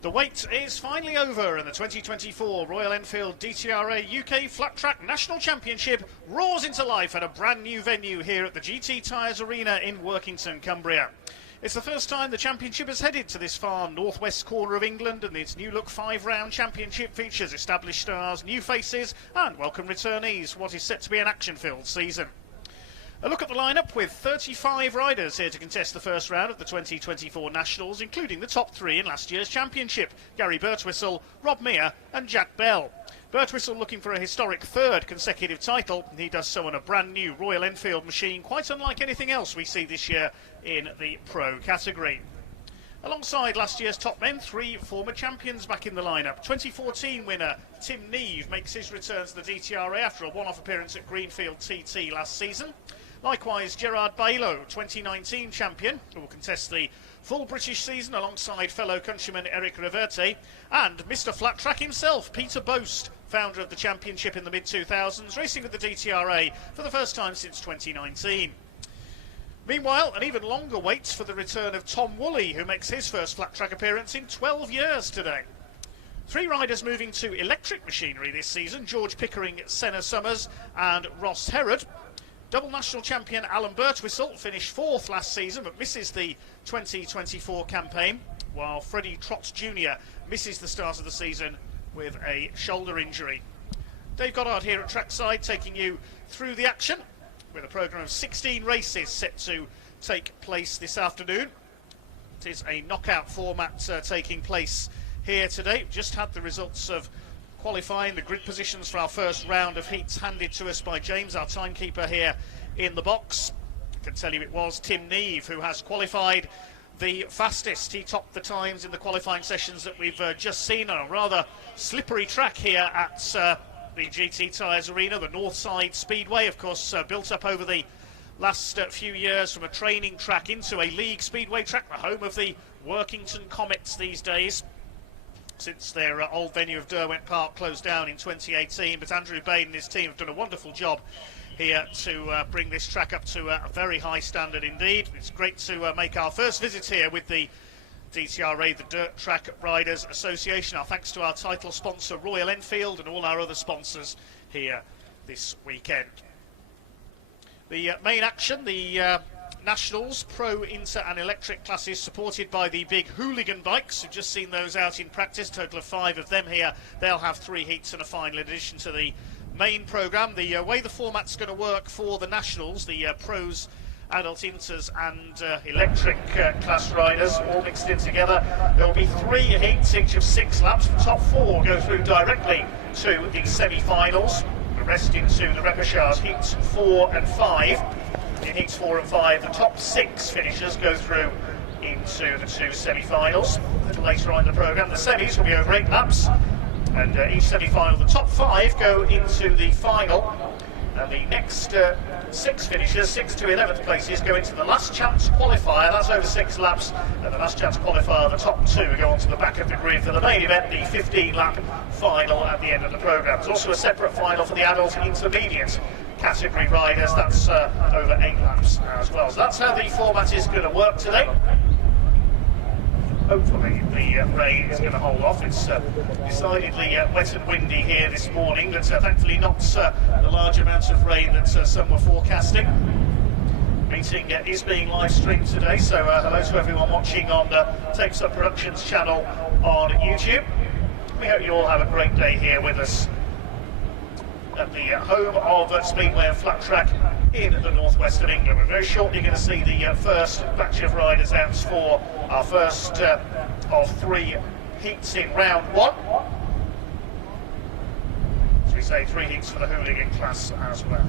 The wait is finally over and the 2024 Royal Enfield DTRA UK Flat Track National Championship roars into life at a brand new venue here at the GT Tyres Arena in Workington, Cumbria. It's the first time the championship has headed to this far northwest corner of England, and its new look 5-round championship features established stars, new faces and welcome returnees for what is set to be an action-filled season. A look at the lineup with 35 riders here to contest the first round of the 2024 Nationals, including the top three in last year's championship: Gary Birtwistle, Rob Mear and Jack Bell. Birtwistle looking for a historic third consecutive title. He does so on a brand new Royal Enfield machine, quite unlike anything else we see this year in the Pro category. Alongside last year's top men, three former champions back in the lineup. 2014 winner Tim Neve makes his return to the DTRA after a one-off appearance at Greenfield TT last season. Likewise, Gerard Bailo, 2019 champion, who will contest the full British season alongside fellow countryman Eric Reverte, and Mr. Flat Track himself, Peter Boast, founder of the championship in the mid-2000s, racing with the DTRA for the first time since 2019. Meanwhile, an even longer wait for the return of Tom Woolley, who makes his first flat track appearance in 12 years today. Three riders moving to electric machinery this season: George Pickering, Senna Summers and Ross Herod. Double national champion Alan Birtwistle finished fourth last season but misses the 2024 campaign, while Freddie Trott Jr. misses the start of the season with a shoulder injury. Dave Goddard here at trackside, taking you through the action with a programme of 16 races set to take place this afternoon. It is a knockout format taking place here today. We've just had the results of qualifying, the grid positions for our first round of heats handed to us by James, our timekeeper here in the box. I can tell you it was Tim Neve who has qualified the fastest. He topped the times in the qualifying sessions that we've just seen on a rather slippery track here at the GT Tyres Arena, the Northside Speedway, of course, built up over the last few years from a training track into a league speedway track, the home of the Workington Comets these days, since their old venue of Derwent Park closed down in 2018. But Andrew Bain and his team have done a wonderful job here to bring this track up to a very high standard indeed. It's great to make our first visit here with the DTRA, the Dirt Track Riders Association. Our thanks to our title sponsor Royal Enfield and all our other sponsors here this weekend. The main action, the Nationals, Pro, Inter and Electric classes, supported by the big hooligan bikes. We've just seen those out in practice, total of 5 of them here. They'll have 3 heats and a final in addition to the main programme. The way the format's going to work for the Nationals, the Pros, Adult Inters and Electric class riders all mixed in together. There will be 3 heats, each of 6 laps. The top 4 go through directly to the semi-finals. The rest into the repechage, heats 4 and 5. In heats 4 and 5, the top 6 finishers go through into the 2 semi-finals. A little later on in the programme, the semis will be over 8 laps, and each semi-final, the top 5 go into the final, and the next 6 finishers, 6 to 11th places, go into the last chance qualifier. That's over 6 laps, and the last chance qualifier, the top 2, go onto the back of the grid for the main event, the 15-lap final at the end of the programme. There's also a separate final for the adult intermediate category riders. That's over 8 laps as well. So that's how the format is going to work today. Hopefully the rain is going to hold off. It's decidedly wet and windy here this morning, but thankfully not the large amounts of rain that some were forecasting. Meeting is being live streamed today, so hello to everyone watching on Takes Up Productions channel on YouTube. We hope you all have a great day here with us at the home of Speedway and Flat Track in the northwest of England. We're very shortly going to see the first batch of riders out for our first of 3 heats in round 1. As we say, 3 heats for the hooligan class as well.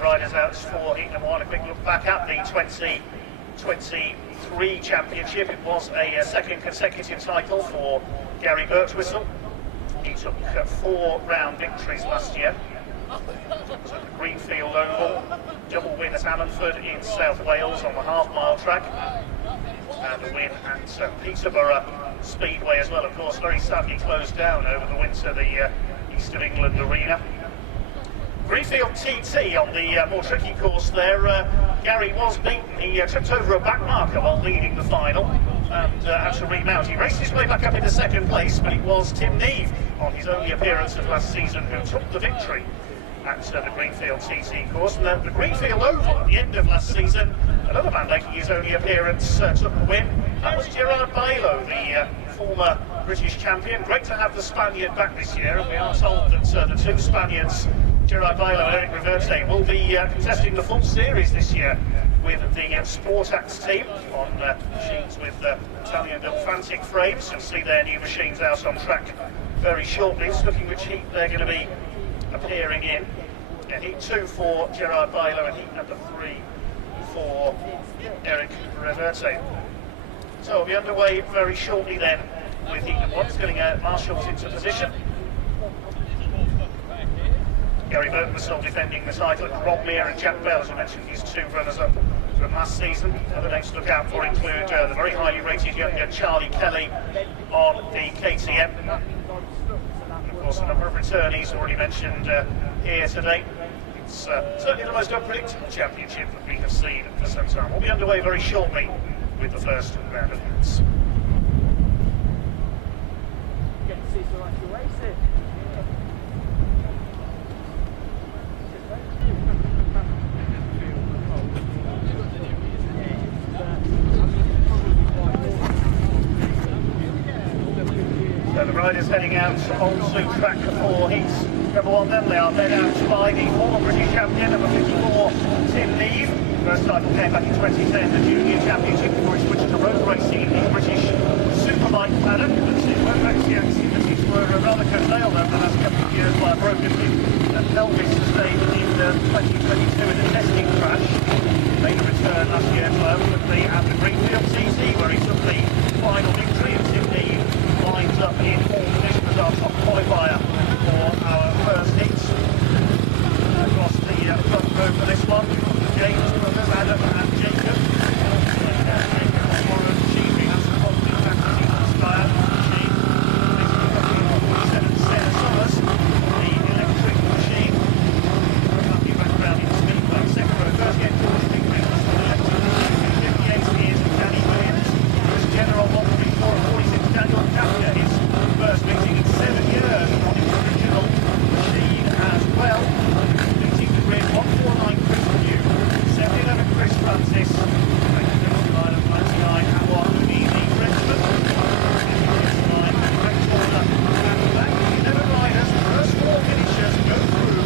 riders out for heat number 1. A quick look back at the 2023 championship. It was a second consecutive title for Gary Birtwistle. He took 4 round victories last year. So the Greenfield Oval, double win at Ammanford in South Wales on the half-mile track, and a win at Peterborough Speedway as well. Of course, very sadly closed down over the winter, the East of England Arena. Greenfield TT on the more tricky course there. Gary was beaten. He tripped over a back marker while leading the final and had to remount. He raced his way back up into second place, but it was Tim Neve on his only appearance of last season who took the victory at the Greenfield TT course. And the Greenfield Oval at the end of last season, another man making his only appearance took the win. That was Gerard Bailo, the former British champion. Great to have the Spaniard back this year, and we are told that the 2 Spaniards, Gerard Bailo and Eric Reverte, will be contesting the full series this year with the Sportax team on machines with Italian-built Fantic frames. You'll see their new machines out on track very shortly. Just looking which heat they're going to be appearing in. Heat 2 for Gerard Bailo and heat number 3 for Eric Reverte. So we'll be underway very shortly then with heat number 1. It's getting marshals into position. Gary Birtwistle defending the title, Rob Meir and Jack Bell, as I mentioned, these 2 runners-up from last season. Other names to look out for include the very highly rated younger Charlie Kelly on the KTM. And of course, a number of returnees already mentioned here today. It's certainly the most unpredictable championship that we have seen for some time. We'll be underway very shortly with the first round of heats. So the riders heading out onto track for heats number 1. Then they are led out by the former British champion, number 54, Tim Neve. First title came back in 2010, the junior championship, before he switched to road racing in the British Superbike paddock. But it won't actually activities were rather curtailed over the last couple of years by a broken hip that pelvis sustained in 2022 in a testing crash. Made a return last year to ultimately at the Greenfield TT, where he took the final victory, and Tim Neve lines up in all position as our top qualifier for our first heats. Across the front row for this one, James brothers, Adam and Jacob. Jacob on Warren Sheep, he has the positive faculty inspired machine. This is 7 Summers, the electric machine. Lucky background in Speedway. Second row, first game forward, big ring, the electric machine. 58 years of Danny Williams. First general 134 Daniel Kapka, his first meeting in 7 years on his original machine as well. Meeting the grid 149 Chris New, 711 Chris Francis, and the line of 99 Awar Uni, the Frenchman. Line correct order and back 11 riders, the first 4 finishers go through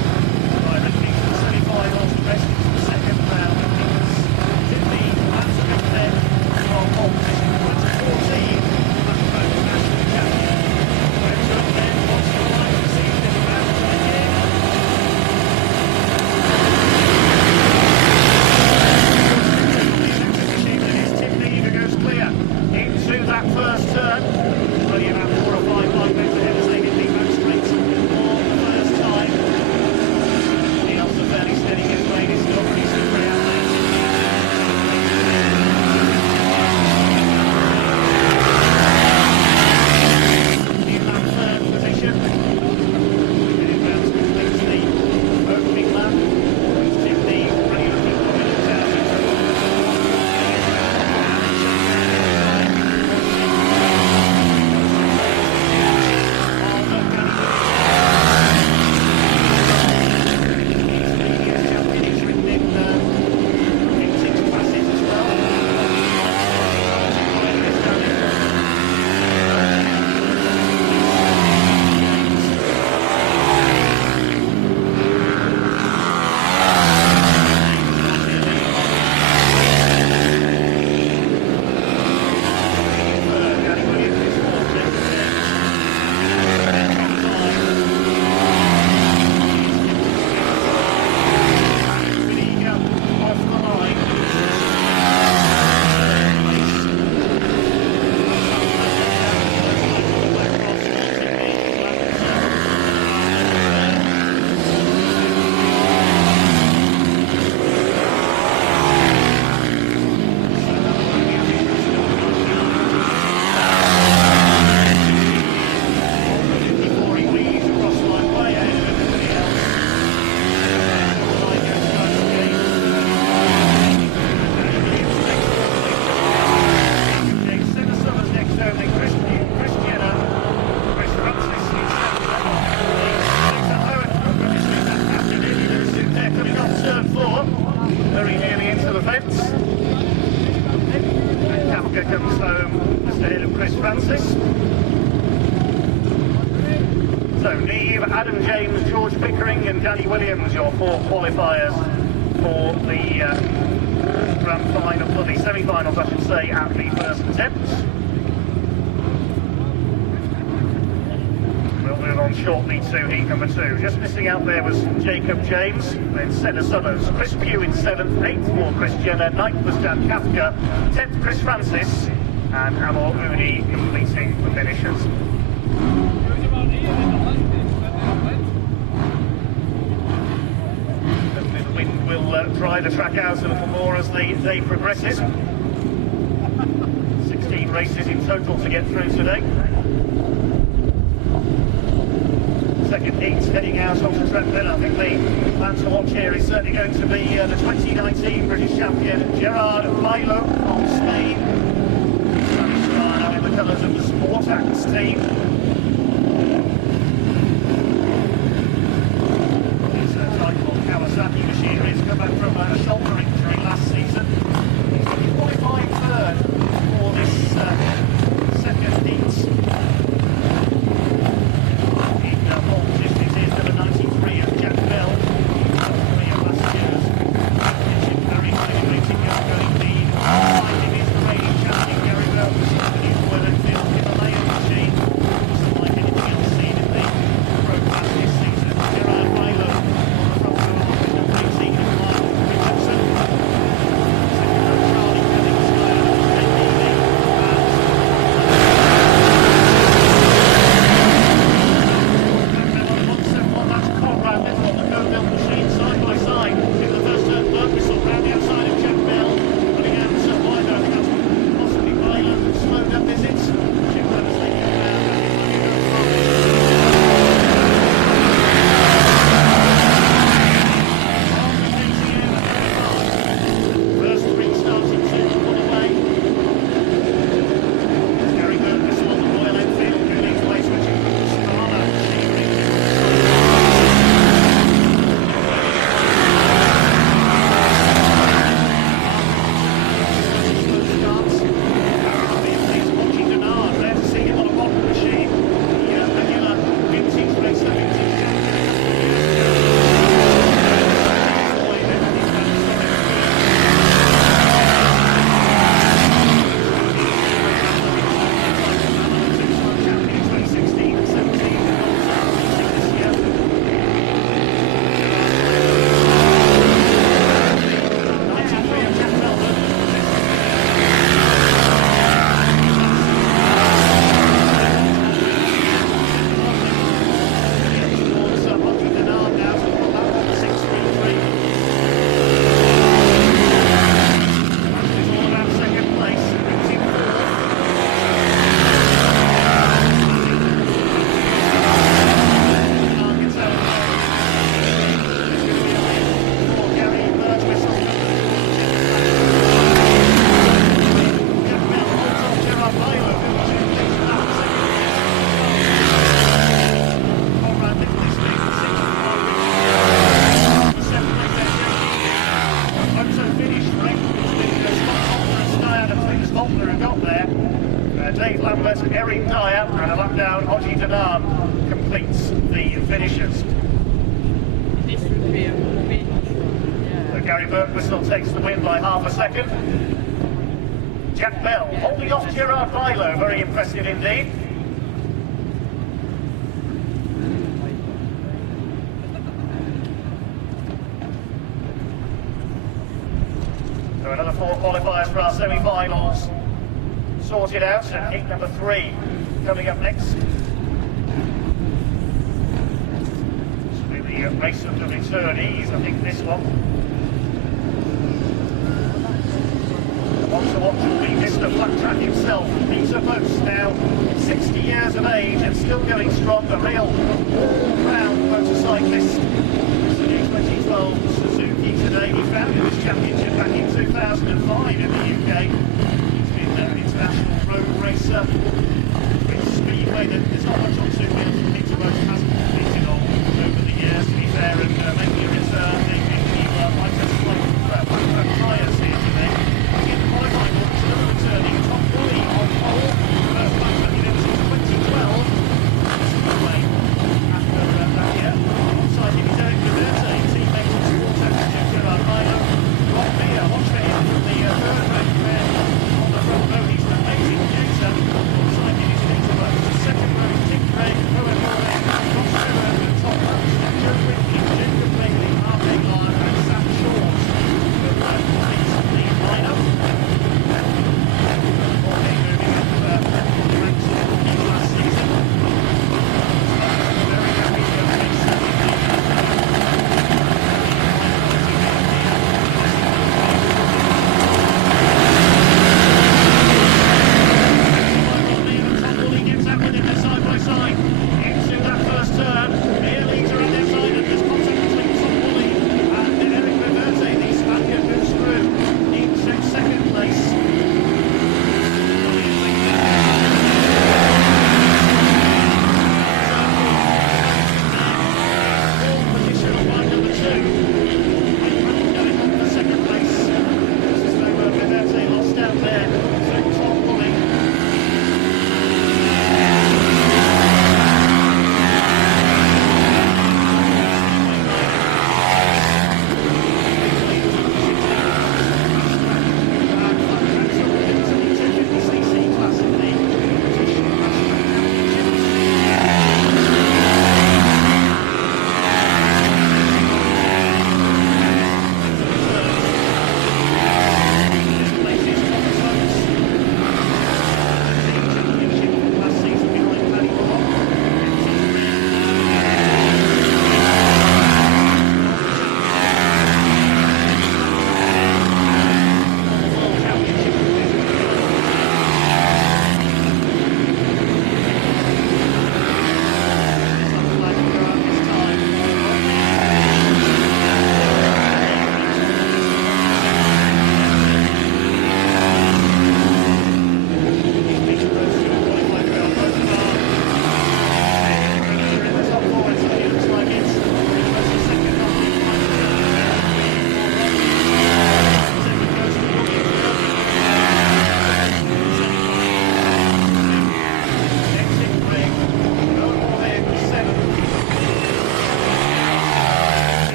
by rankings of the semi-finals, the rest is the second round of heats. Sydney, that's a big then from pole position 2014. National champion. Then what's the line to see this round again? Tim Neve goes clear into that first turn. Only about 4 or 5 line moves ahead as they hit the back straight for the first time. The else are fairly steady his way. He's still pretty slippery out there. Francis. So Neve, Adam James, George Pickering and Danny Williams, your 4 qualifiers for the grand final, for the semi-finals I should say, at the first attempt. We'll move on shortly to heat number 2. Just missing out there was Jacob James, then Senna Summers, Chris Pugh in 7th, 8th for Chris Jenner, 9th was Dan Kafka, 10th Chris Francis, and Amor Uni completing the finishes. Hopefully the wind will dry the track out a little more as the day progresses. 16 races in total to get through today. Second heat heading out onto track then. I think the man to watch here is certainly going to be the 2019 British champion Gerard Milo from Spain. Spanish car now in the colours of the Sport Acts team. His title Kawasaki machinery has come back from a shoulder injury last season. He's qualified third for this second heat. Completes the finishes. So Gary Birkwhistle takes the win by half a second. Jack Bell holding off Gerard Milo, very impressive indeed. So another 4 qualifiers for our semi-finals sorted out, and heat number 3 coming up next. Race of the returnees, I think this one. On to watch will be Mr. Flat Track himself, Peter Post, now 60 years of age and still going strong, a real all-round motorcyclist. It's the new 2012 Suzuki today. He founded this championship back in 2005 in the UK. He's been an international road racer with Speedway. There's not much on Suzuki that Peter Post hasn't completed on over the years, to be fair, and maybe a return, maybe might have slightly tyres here today. In the qualifying, still returning top 3 on pole. First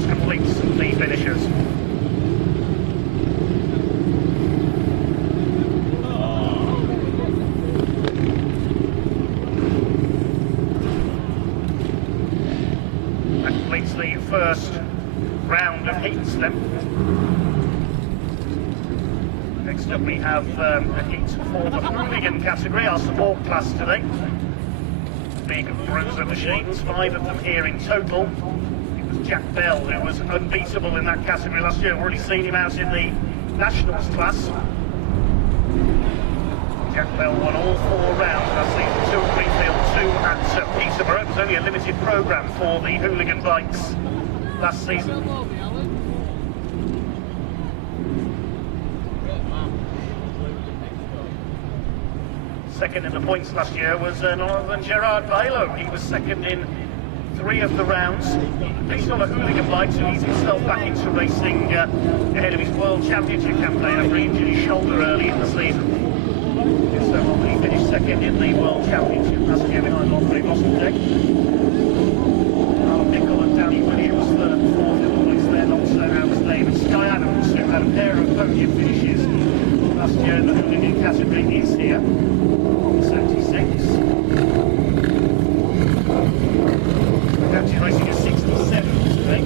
course, completes the finishers. That completes the first round of heats then. Next up we have a heat for the hooligan category, our support class today. Big bruiser machines, 5 of them here in total. It was Jack Bell who was unbeatable in that category last year. We've already seen him out in the Nationals class. Jack Bell won all 4 rounds last season, 2 at Greenfield, 2 at Peterborough. It was only a limited programme for the hooligan bikes last season. Second in the points last year was none other than Gerard Bailo. He was second in 3 of the rounds. Based on a hooligan bike to ease himself back into racing ahead of his World Championship campaign after he injured his shoulder early in the season. So he finished second in the World Championship last year behind Andre Boston. Alan Nicol and Danny Williams third and fourth in the place there. Also Alex David, Sky Adams, who had a pair of podium finishes last year in the hooligan category, is here. 76. Ducati racing a 67 today.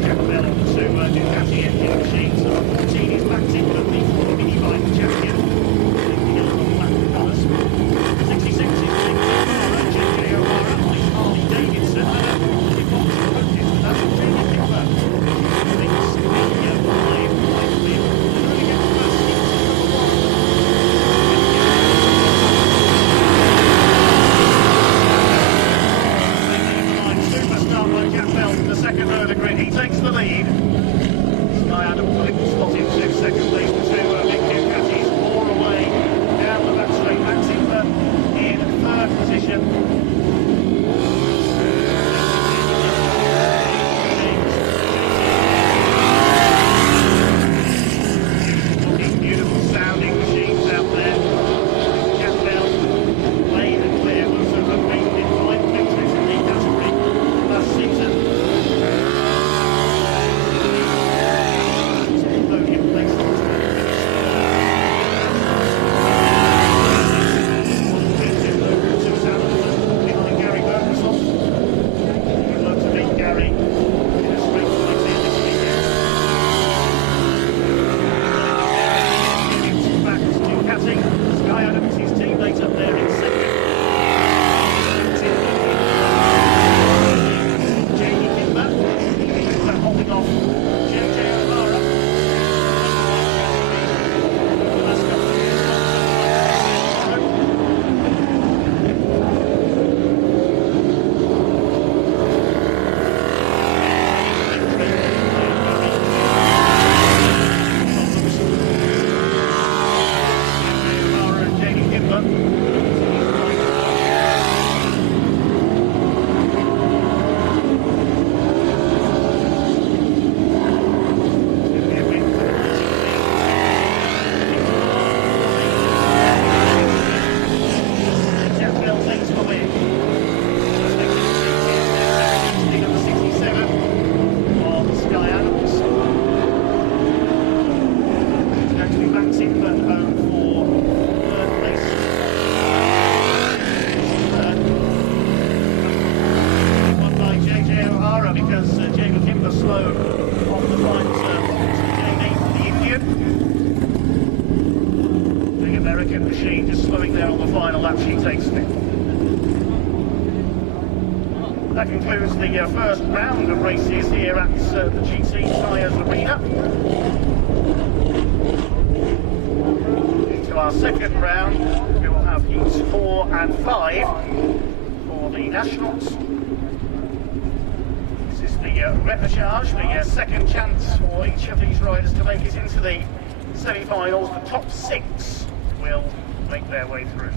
Jack Bell to Ducati engine machines. 14 is backed in for the mini bike champion. On black colours. 66 is JJ O'Hara, Harley Davidson. That's a really big one. Second row of the grid, he takes the lead. Sky Adams will spot into second place for 2 big Ducatis, 4 away down the back straight. Max Imper in 3rd position. Beautiful sounding machines out there. Jack Bell, lane and clear, was remained in 5 victories in the category last season. Sky Adams, his teammate up there in second. Jamie Kimber, holding off JJ O'Hara. The last couple of years, machine just slowing there on the final lap. She takes it. That concludes the first round of races here at the GT Tyres Arena. Into our second round, we will have heats 4 and 5 for the Nationals. This is the repechage, the second chance for each of these riders to make it into the semi-finals. The top 6 will make their way through.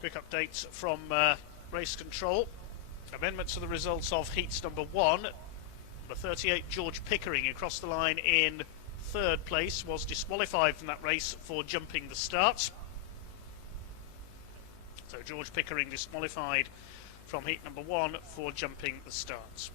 Quick update from race control. Amendment to the results of heats number 1. Number 38, George Pickering, across the line in 3rd place, was disqualified from that race for jumping the start. So George Pickering disqualified from heat number 1 for jumping the start.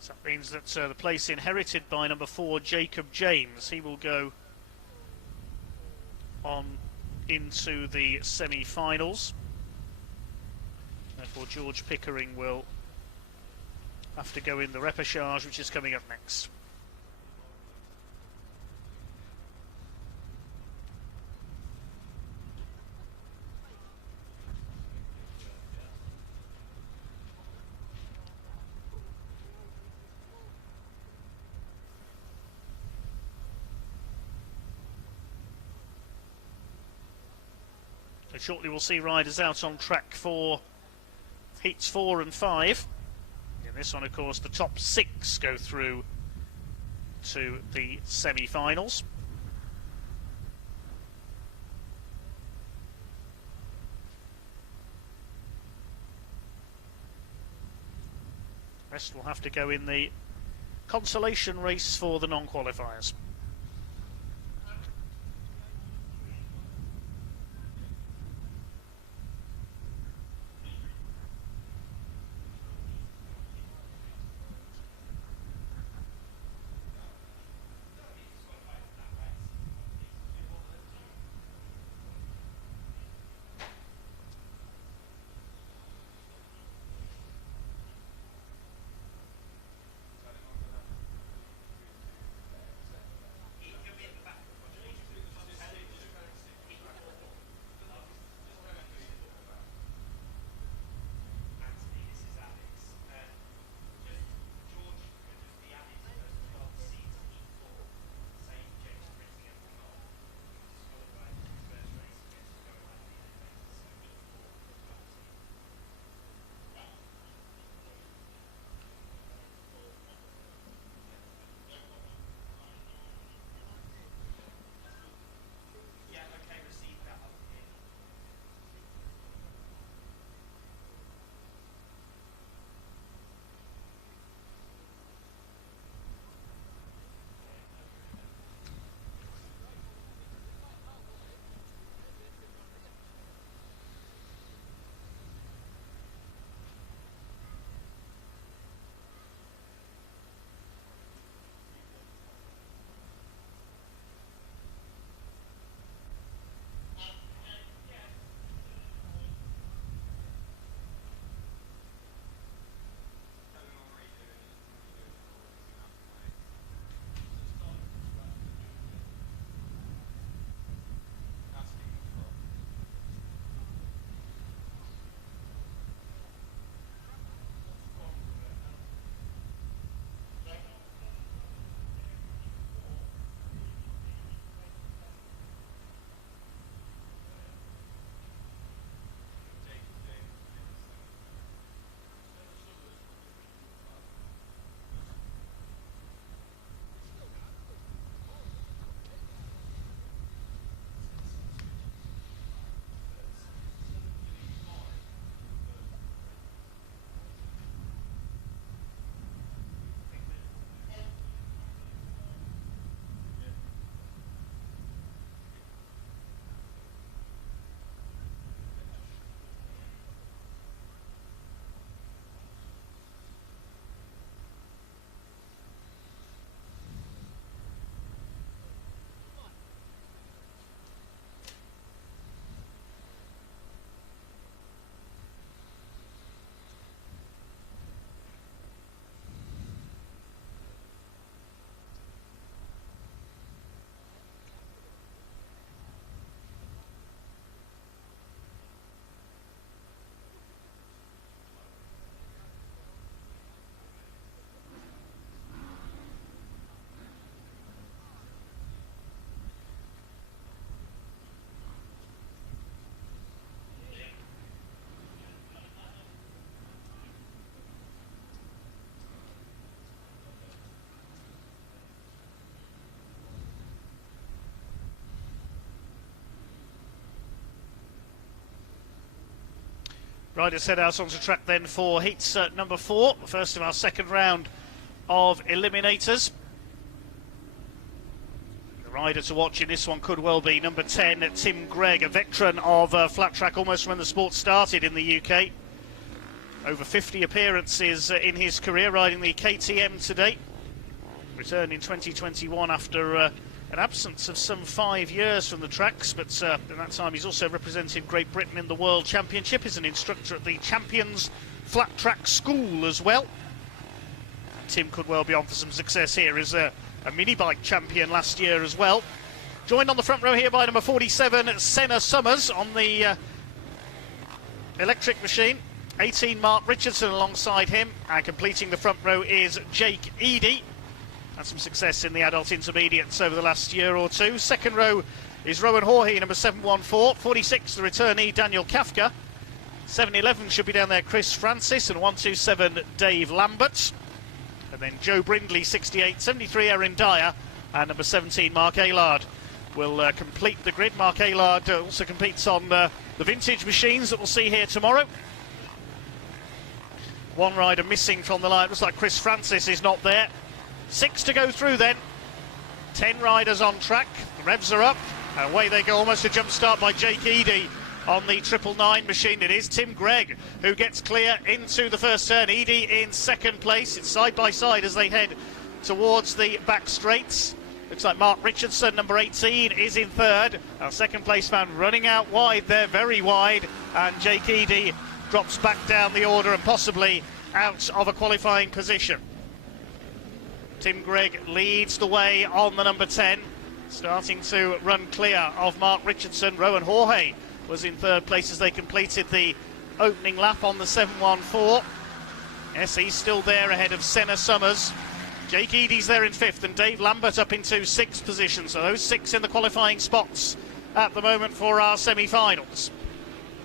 So that means that the place inherited by number 4, Jacob James, he will go on into the semi-finals. Therefore George Pickering will have to go in the repechage, which is coming up next. So shortly we'll see riders out on track for heats 4 and 5. In this one, of course, the top 6 go through to the semi-finals. Rest will have to go in the consolation race for the non-qualifiers. Riders head out onto track then for heats number 4, the first of our second round of eliminators. The rider to watch in this one could well be number 10, Tim Gregg, a veteran of flat track almost when the sport started in the UK. Over 50 appearances in his career, riding the KTM to date. Returned in 2021 after an absence of some 5 years from the tracks, but in that time he's also represented Great Britain in the World Championship. He's an instructor at the Champions Flat Track School as well. Tim could well be on for some success here as a mini bike champion last year as well. Joined on the front row here by number 47, Senna Summers on the electric machine. 18, Mark Richardson alongside him, and completing the front row is Jake Eady. Had some success in the adult intermediates over the last year or two. Second row is Rowan Hawhey, number 714. 46, the returnee, Daniel Kafka. 711 should be down there, Chris Francis, and 127, Dave Lambert. And then Joe Brindley, 68. 73, Erin Dyer, and number 17, Mark Aylard will complete the grid. Mark Aylard also competes on the vintage machines that we'll see here tomorrow. One rider missing from the line. Looks like Chris Francis is not there. 6 to go through then. 10 riders on track. The revs are up. And away they go. Almost a jump start by Jake Eady on the 999 machine. It is Tim Gregg who gets clear into the first turn. Eady in second place. It's side by side as they head towards the back straights. Looks like Mark Richardson, number 18, is in third. Our second place man running out wide there, very wide. And Jake Eady drops back down the order and possibly out of a qualifying position. Tim Gregg leads the way on the number 10, starting to run clear of Mark Richardson. Rowan Hawhey was in third place as they completed the opening lap on the 714. Yes, he's still there ahead of Senna Summers. Jake Eady's there in fifth, and Dave Lambert up into sixth position. So those 6 in the qualifying spots at the moment for our semi-finals.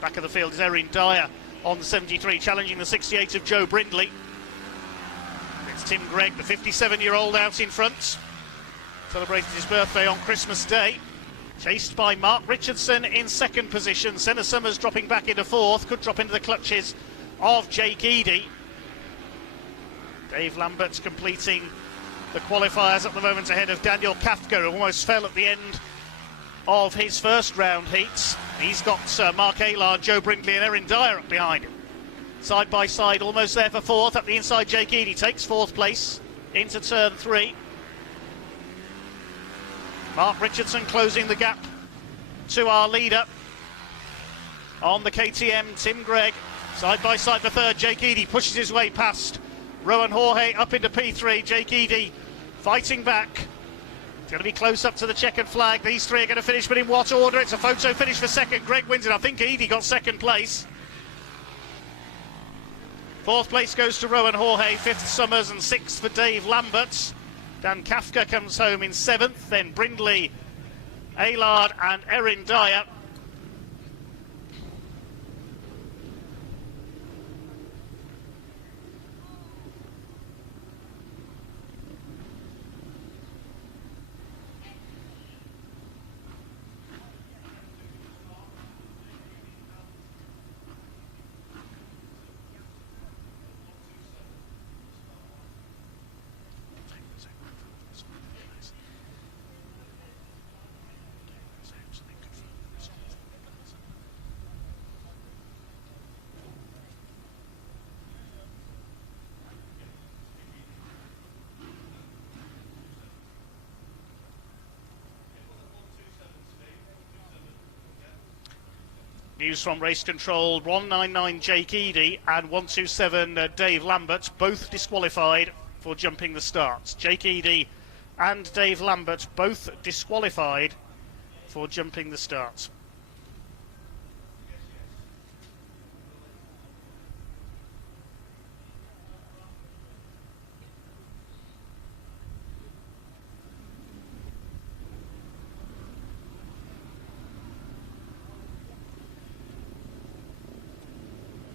Back of the field is Erin Dyer on the 73, challenging the 68 of Joe Brindley. It's Tim Gregg, the 57-year-old, out in front. Celebrated his birthday on Christmas Day. Chased by Mark Richardson in second position. Senna Summers dropping back into fourth. Could drop into the clutches of Jake Eady. Dave Lambert completing the qualifiers at the moment ahead of Daniel Kafka, who almost fell at the end of his first round heats. He's got Mark Aylard, Joe Brindley and Erin Dyer up behind him. Side by side, almost there for fourth. Up the inside, Jake Eady takes fourth place into turn 3. Mark Richardson closing the gap to our leader on the KTM, Tim Gregg. Side by side for third, Jake Eady pushes his way past Rowan Hawhey up into P3. Jake Eady fighting back. It's going to be close up to the checkered flag. These 3 are going to finish, but in what order? It's a photo finish for second. Gregg wins it. I think Eady got second place. Fourth place goes to Rowan Hawhey, fifth Summers, and sixth for Dave Lambert. Dan Kafka comes home in seventh, then Brindley, Aylard and Erin Dyer. News from race control, 199 Jake Eady and 127 Dave Lambert, both disqualified for jumping the starts. Jake Eady and Dave Lambert both disqualified for jumping the starts.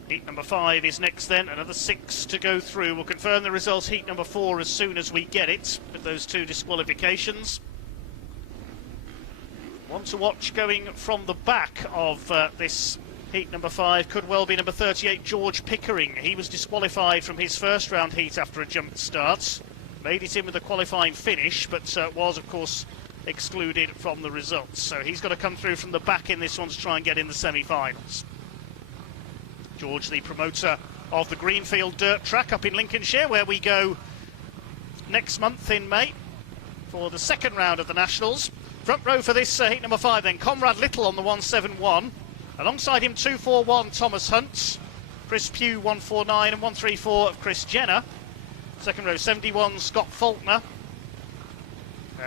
Heat number 5 is next then, another 6 to go through. We'll confirm the results heat number 4 as soon as we get it, with those 2 disqualifications. One to watch going from the back of this Heat number 5 could well be number 38, George Pickering. He was disqualified from his first round heat after a jump start. Made it in with a qualifying finish, but was, of course, excluded from the results. So he's got to come through from the back in this one to try and get in the semi-finals. George, the promoter of the Greenfield Dirt Track up in Lincolnshire, where we go next month in May for the second round of the Nationals. Front row for this heat number 5 then, Conrad Little on the 171. Alongside him 241 Thomas Hunt, Chris Pugh 149 and 134 of Chris Jenner. Second row 71 Scott Faulkner.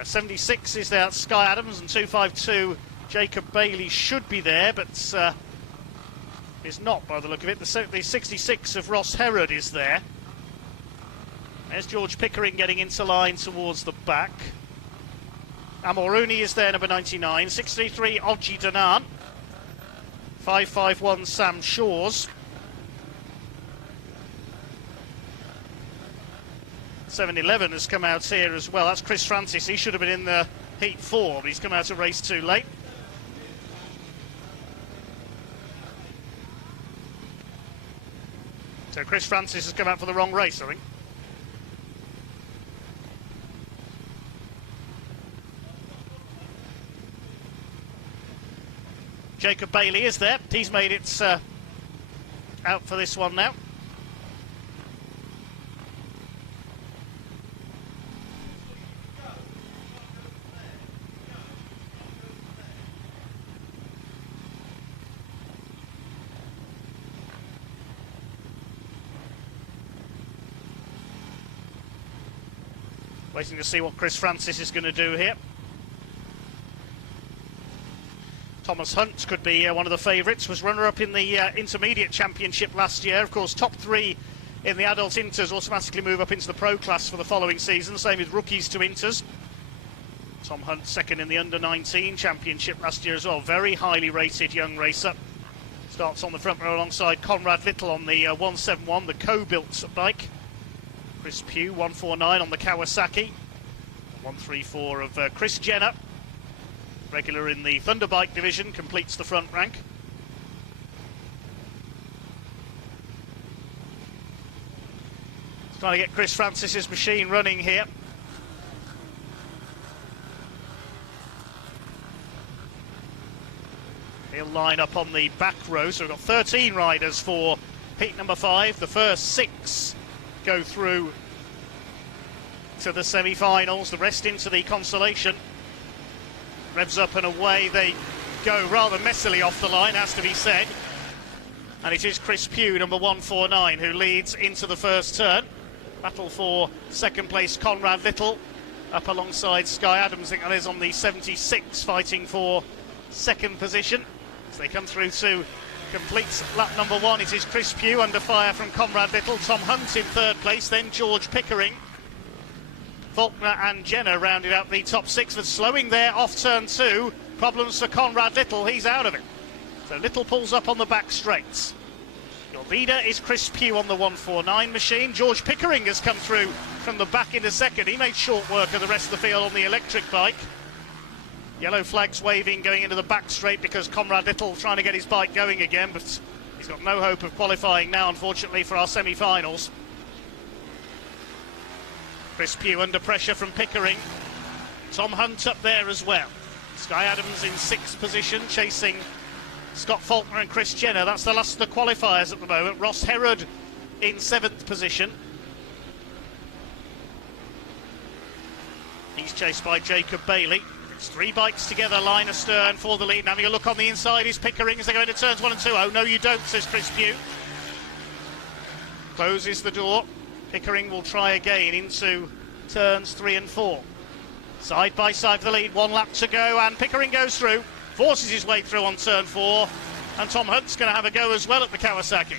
76 is there Sky Adams, and 252 Jacob Bailey should be there, but is not by the look of it. The 66 of Ross Herod is there. There's George Pickering getting into line towards the back. Amoruni is there, number 99. 633 Odgie Danan. 551 Sam Shawes. 711 has come out here as well. That's Chris Francis. He should have been in the heat 4, but he's come out a race too late. So Chris Francis has come out for the wrong race, I think. Jacob Bailey is there. He's made it out for this one now. Waiting to see what Chris Francis is going to do here. Thomas Hunt could be one of the favourites, was runner-up in the Intermediate Championship last year. Of course, top 3 in the Adult Inters automatically move up into the Pro class for the following season. Same with rookies to Inters. Tom Hunt second in the Under-19 Championship last year as well. Very highly rated young racer. Starts on the front row alongside Conrad Little on the 171, the co-built bike. Chris Pugh, 149 on the Kawasaki. 134 of Chris Jenner. Regular in the Thunderbike division, completes the front rank. Trying to get Chris Francis's machine running here. He'll line up on the back row, so we've got 13 riders for heat number 5. The first 6 go through to the semi-finals, the rest into the consolation. Revs up and away they go, rather messily off the line, has to be said. And it is Chris Pugh, number 149, who leads into the first turn. Battle for second place, Conrad Little, up alongside Sky Adams. I think that is on the 76, fighting for second position. As they come through to complete lap number 1, it is Chris Pugh under fire from Conrad Little. Tom Hunt in third place, then George Pickering. Faulkner and Jenner rounded out the top 6, but slowing there off turn 2. Problems for Conrad Little, he's out of it. So Little pulls up on the back straights. Your leader is Chris Pugh on the 149 machine. George Pickering has come through from the back into second. He made short work of the rest of the field on the electric bike. Yellow flags waving going into the back straight because Conrad Little trying to get his bike going again, but he's got no hope of qualifying now, unfortunately, for our semi-finals. Chris Pugh under pressure from Pickering. Tom Hunt up there as well. Sky Adams in 6th position, chasing Scott Faulkner and Chris Jenner. That's the last of the qualifiers at the moment. Ross Herod in 7th position. He's chased by Jacob Bailey. It's 3 bikes together, line astern for the lead. And having a look on the inside is Pickering as they go into turns 1 and 2. Oh, no, you don't, says Chris Pugh. Closes the door. Pickering will try again into turns 3 and 4. Side by side for the lead, 1 lap to go, and Pickering goes through, forces his way through on turn 4, and Tom Hunt's going to have a go as well at the Kawasaki.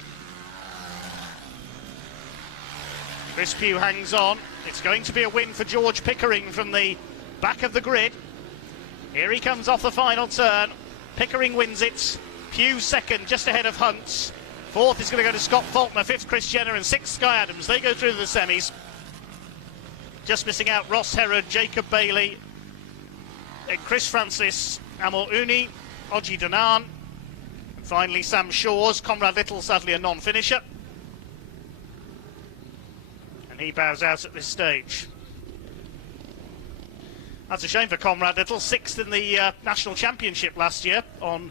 Chris Pugh hangs on. It's going to be a win for George Pickering from the back of the grid. Here he comes off the final turn. Pickering wins it. Pugh second, just ahead of Hunt's. 4th is going to go to Scott Faulkner, 5th Chris Jenner, and 6th Sky Adams. They go through to the semis. Just missing out Ross Herod, Jacob Bailey, Chris Francis, Amor Uni, Odgie Danan, Finally, Sam Shaw's. Conrad Little, sadly a non-finisher. And he bows out at this stage. That's a shame for Conrad Little, 6th in the National Championship last year on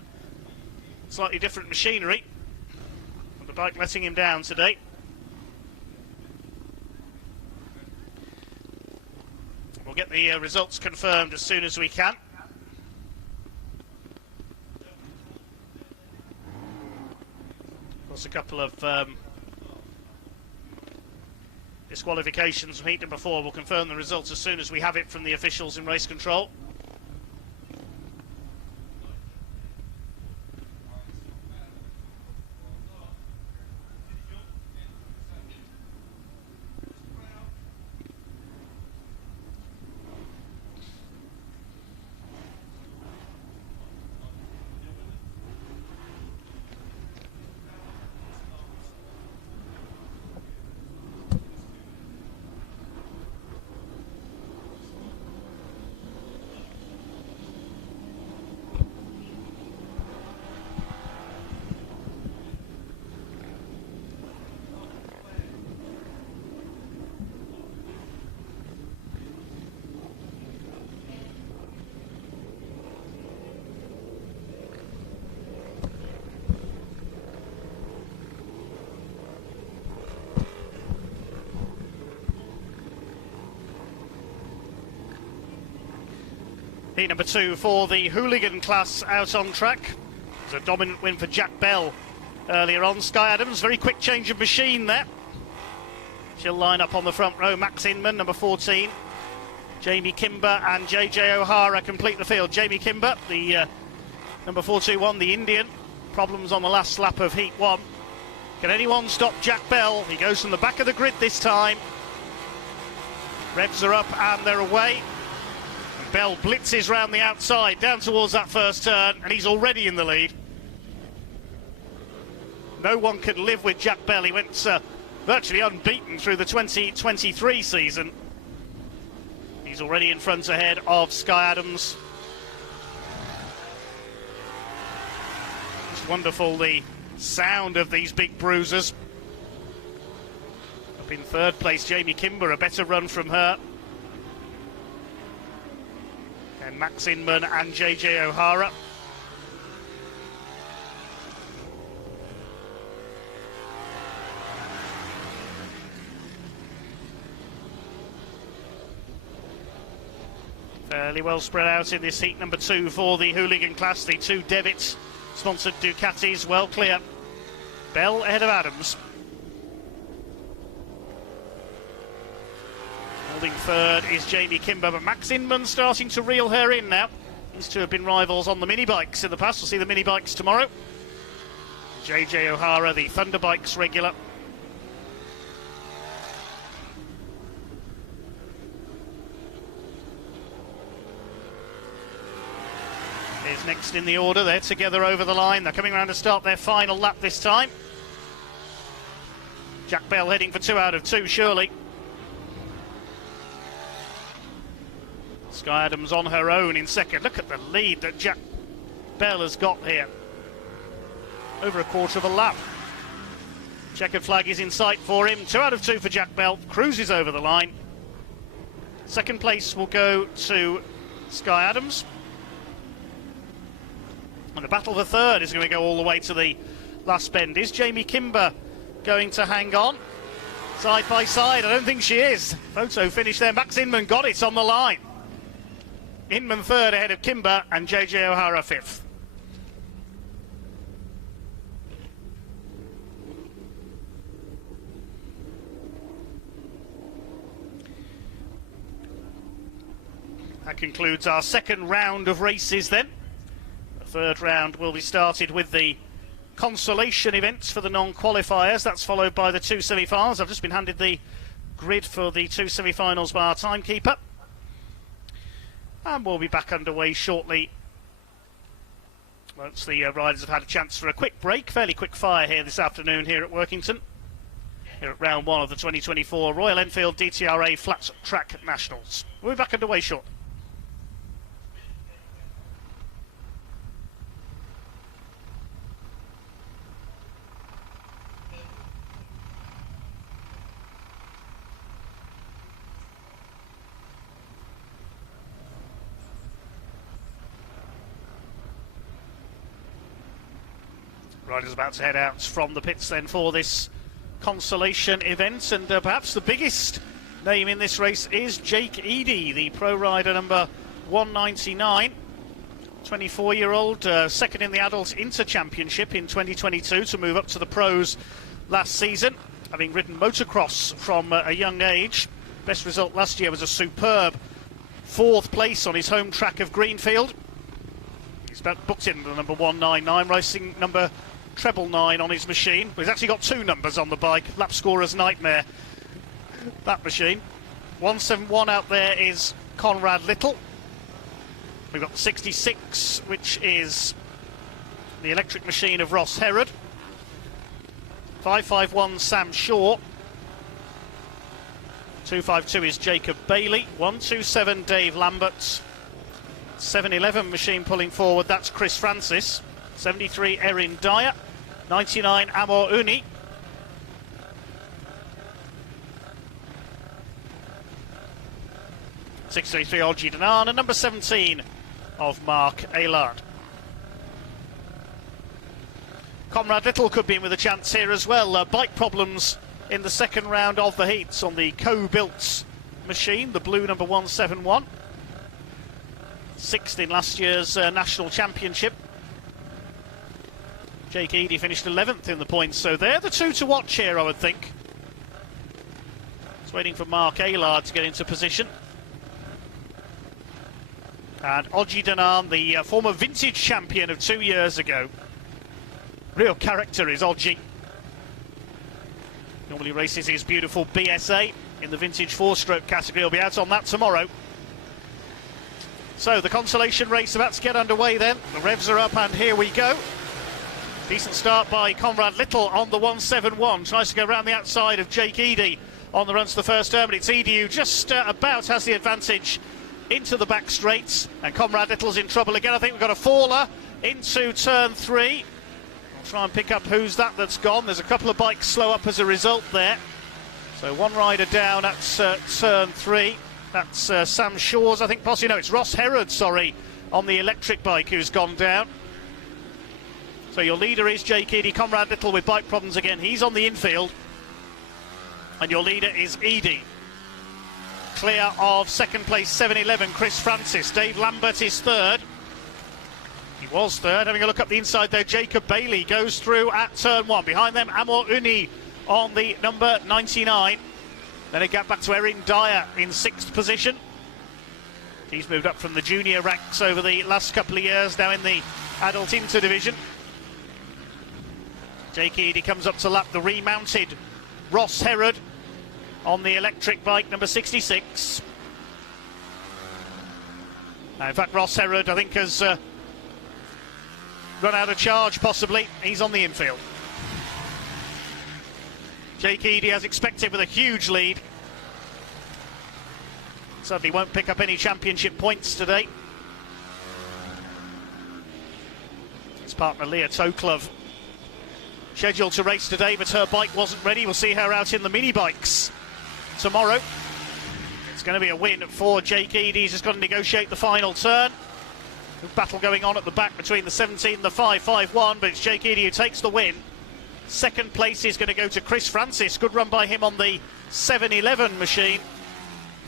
slightly different machinery. The bike letting him down today. We'll get the results confirmed as soon as we can. Plus a couple of disqualifications from heat number 4. We'll confirm the results as soon as we have it from the officials in race control. Heat number 2 for the hooligan class out on track. It was a dominant win for Jack Bell earlier on. Sky Adams, very quick change of machine there. She'll line up on the front row. Max Inman, number 14. Jamie Kimber and JJ O'Hara complete the field. Jamie Kimber, the number 421, the Indian. Problems on the last lap of Heat 1. Can anyone stop Jack Bell? He goes from the back of the grid this time. Revs are up and they're away. Bell blitzes round the outside, down towards that first turn, and he's already in the lead. No one can live with Jack Bell. He went virtually unbeaten through the 2023 season. He's already in front ahead of Sky Adams. It's wonderful, the sound of these big bruisers. Up in third place, Jamie Kimber, a better run from her. And Max Inman and JJ O'Hara. Fairly well spread out in this heat number 2 for the hooligan class. The 2 Devitt sponsored Ducatis well clear. Bell ahead of Adams. Holding third is Jamie Kimber, but Max Inman starting to reel her in now. These two have been rivals on the mini bikes in the past. We'll see the mini bikes tomorrow. JJ O'Hara, the Thunder Bikes regular. Is next in the order. They're together over the line. They're coming around to start their final lap this time. Jack Bell heading for 2 out of 2, surely. Sky Adams on her own in second. Look at the lead that Jack Bell has got here. Over a quarter of a lap. Checkered flag is in sight for him. 2 out of 2 for Jack Bell. Cruises over the line. Second place will go to Sky Adams. And the battle for third is going to go all the way to the last bend. Is Jamie Kimber going to hang on? Side by side, I don't think she is. Photo finish there. Max Inman got it on the line. Inman third ahead of Kimber and JJ O'Hara 5th. That concludes our second round of races then. The third round will be started with the consolation events for the non-qualifiers. That's followed by the 2 semi-finals. I've just been handed the grid for the 2 semi-finals by our timekeeper. And we'll be back underway shortly once the riders have had a chance for a quick break. Fairly quick fire here this afternoon here at Workington, here at round 1 of the 2024 Royal Enfield DTRA Flat Track Nationals. We'll be back underway shortly. Riders about to head out from the pits then for this consolation event, and perhaps the biggest name in this race is Jake Eady, the pro rider number 199, 24-year-old, second in the Adult Inter Championship in 2022 to move up to the pros last season, having ridden motocross from a young age. Best result last year was a superb 4th place on his home track of Greenfield. He's booked in the number 199, racing number 999 on his machine. He's actually got 2 numbers on the bike. Lap scorer's nightmare, that machine. 171 out there is Conrad Little. We've got 66, which is the electric machine of Ross Herod. 551 Sam Shaw. 252 is Jacob Bailey. 127 Dave Lambert. 711 machine pulling forward, that's Chris Francis. 73 Erin Dyer. 99 Amor Uni. .633 RD1 Workington, and number 17 of Mark Aylard. Conrad Little could be in with a chance here as well. Bike problems in the second round of the heats on the co-built machine, the blue number 171. 6th in last year's national championship. Jake Eady finished 11th in the points, so they're the 2 to watch here, I would think. It's waiting for Mark Aylard to get into position. And RD1 Workington, the former vintage champion of 2 years ago. Real character is RD. Normally races his beautiful BSA in the vintage 4-stroke category. He'll be out on that tomorrow. So the consolation race about to get underway then. The revs are up and here we go. Decent start by Conrad Little on the 171. Tries to go around the outside of Jake Eady on the run to the first turn, but it's Eady who just about has the advantage into the back straights, and Conrad Little's in trouble again. I think we've got a faller into turn 3. I'll try and pick up who's that's gone. There's a couple of bikes slow up as a result there. So one rider down at turn 3. That's Sam Shaw's, I think, possibly. No, it's Ross Herod, sorry, on the electric bike who's gone down. So your leader is Jake Eady. Conrad Little with bike problems again. He's on the infield. And your leader is Eady. Clear of second place, 711, Chris Francis. Dave Lambert is third. He was third. Having a look up the inside there, Jacob Bailey goes through at turn 1. Behind them, Amor Uni on the number 99. Then it got back to Erin Dyer in 6th position. He's moved up from the junior ranks over the last couple of years, now in the Adult Inter division. Jake Eady comes up to lap the remounted Ross Herod on the electric bike, number 66. Now, in fact, Ross Herod, I think, has run out of charge, possibly. He's on the infield. Jake Eady, as expected, with a huge lead. Sadly won't pick up any championship points today. His partner Leah Toklov scheduled to race today, but her bike wasn't ready. We'll see her out in the mini bikes tomorrow. It's going to be a win for Jake Eady. He's just got to negotiate the final turn. Good battle going on at the back between the 17 and the 551, but it's Jake Eady who takes the win. Second place is going to go to Chris Francis. Good run by him on the 711 machine.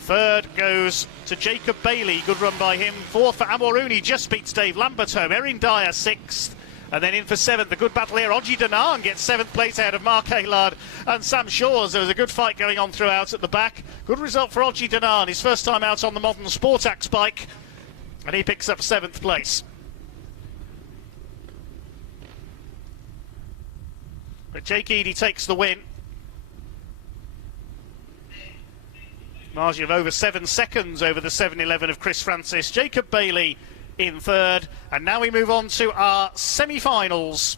Third goes to Jacob Bailey. Good run by him. Fourth for Amor Uni. Just beats Dave Lambert home. Erin Dyer 6th. And then in for 7th, the good battle here. RD1 Workington gets 7th place ahead of Mark Aylard and Sam Shaw's. There was a good fight going on throughout at the back. Good result for RD1 Workington. His first time out on the modern Sportax bike. And he picks up 7th place. But Jake Eady takes the win. Margin of over 7 seconds over the 711 of Chris Francis. Jacob Bailey in third. And now we move on to our semi-finals,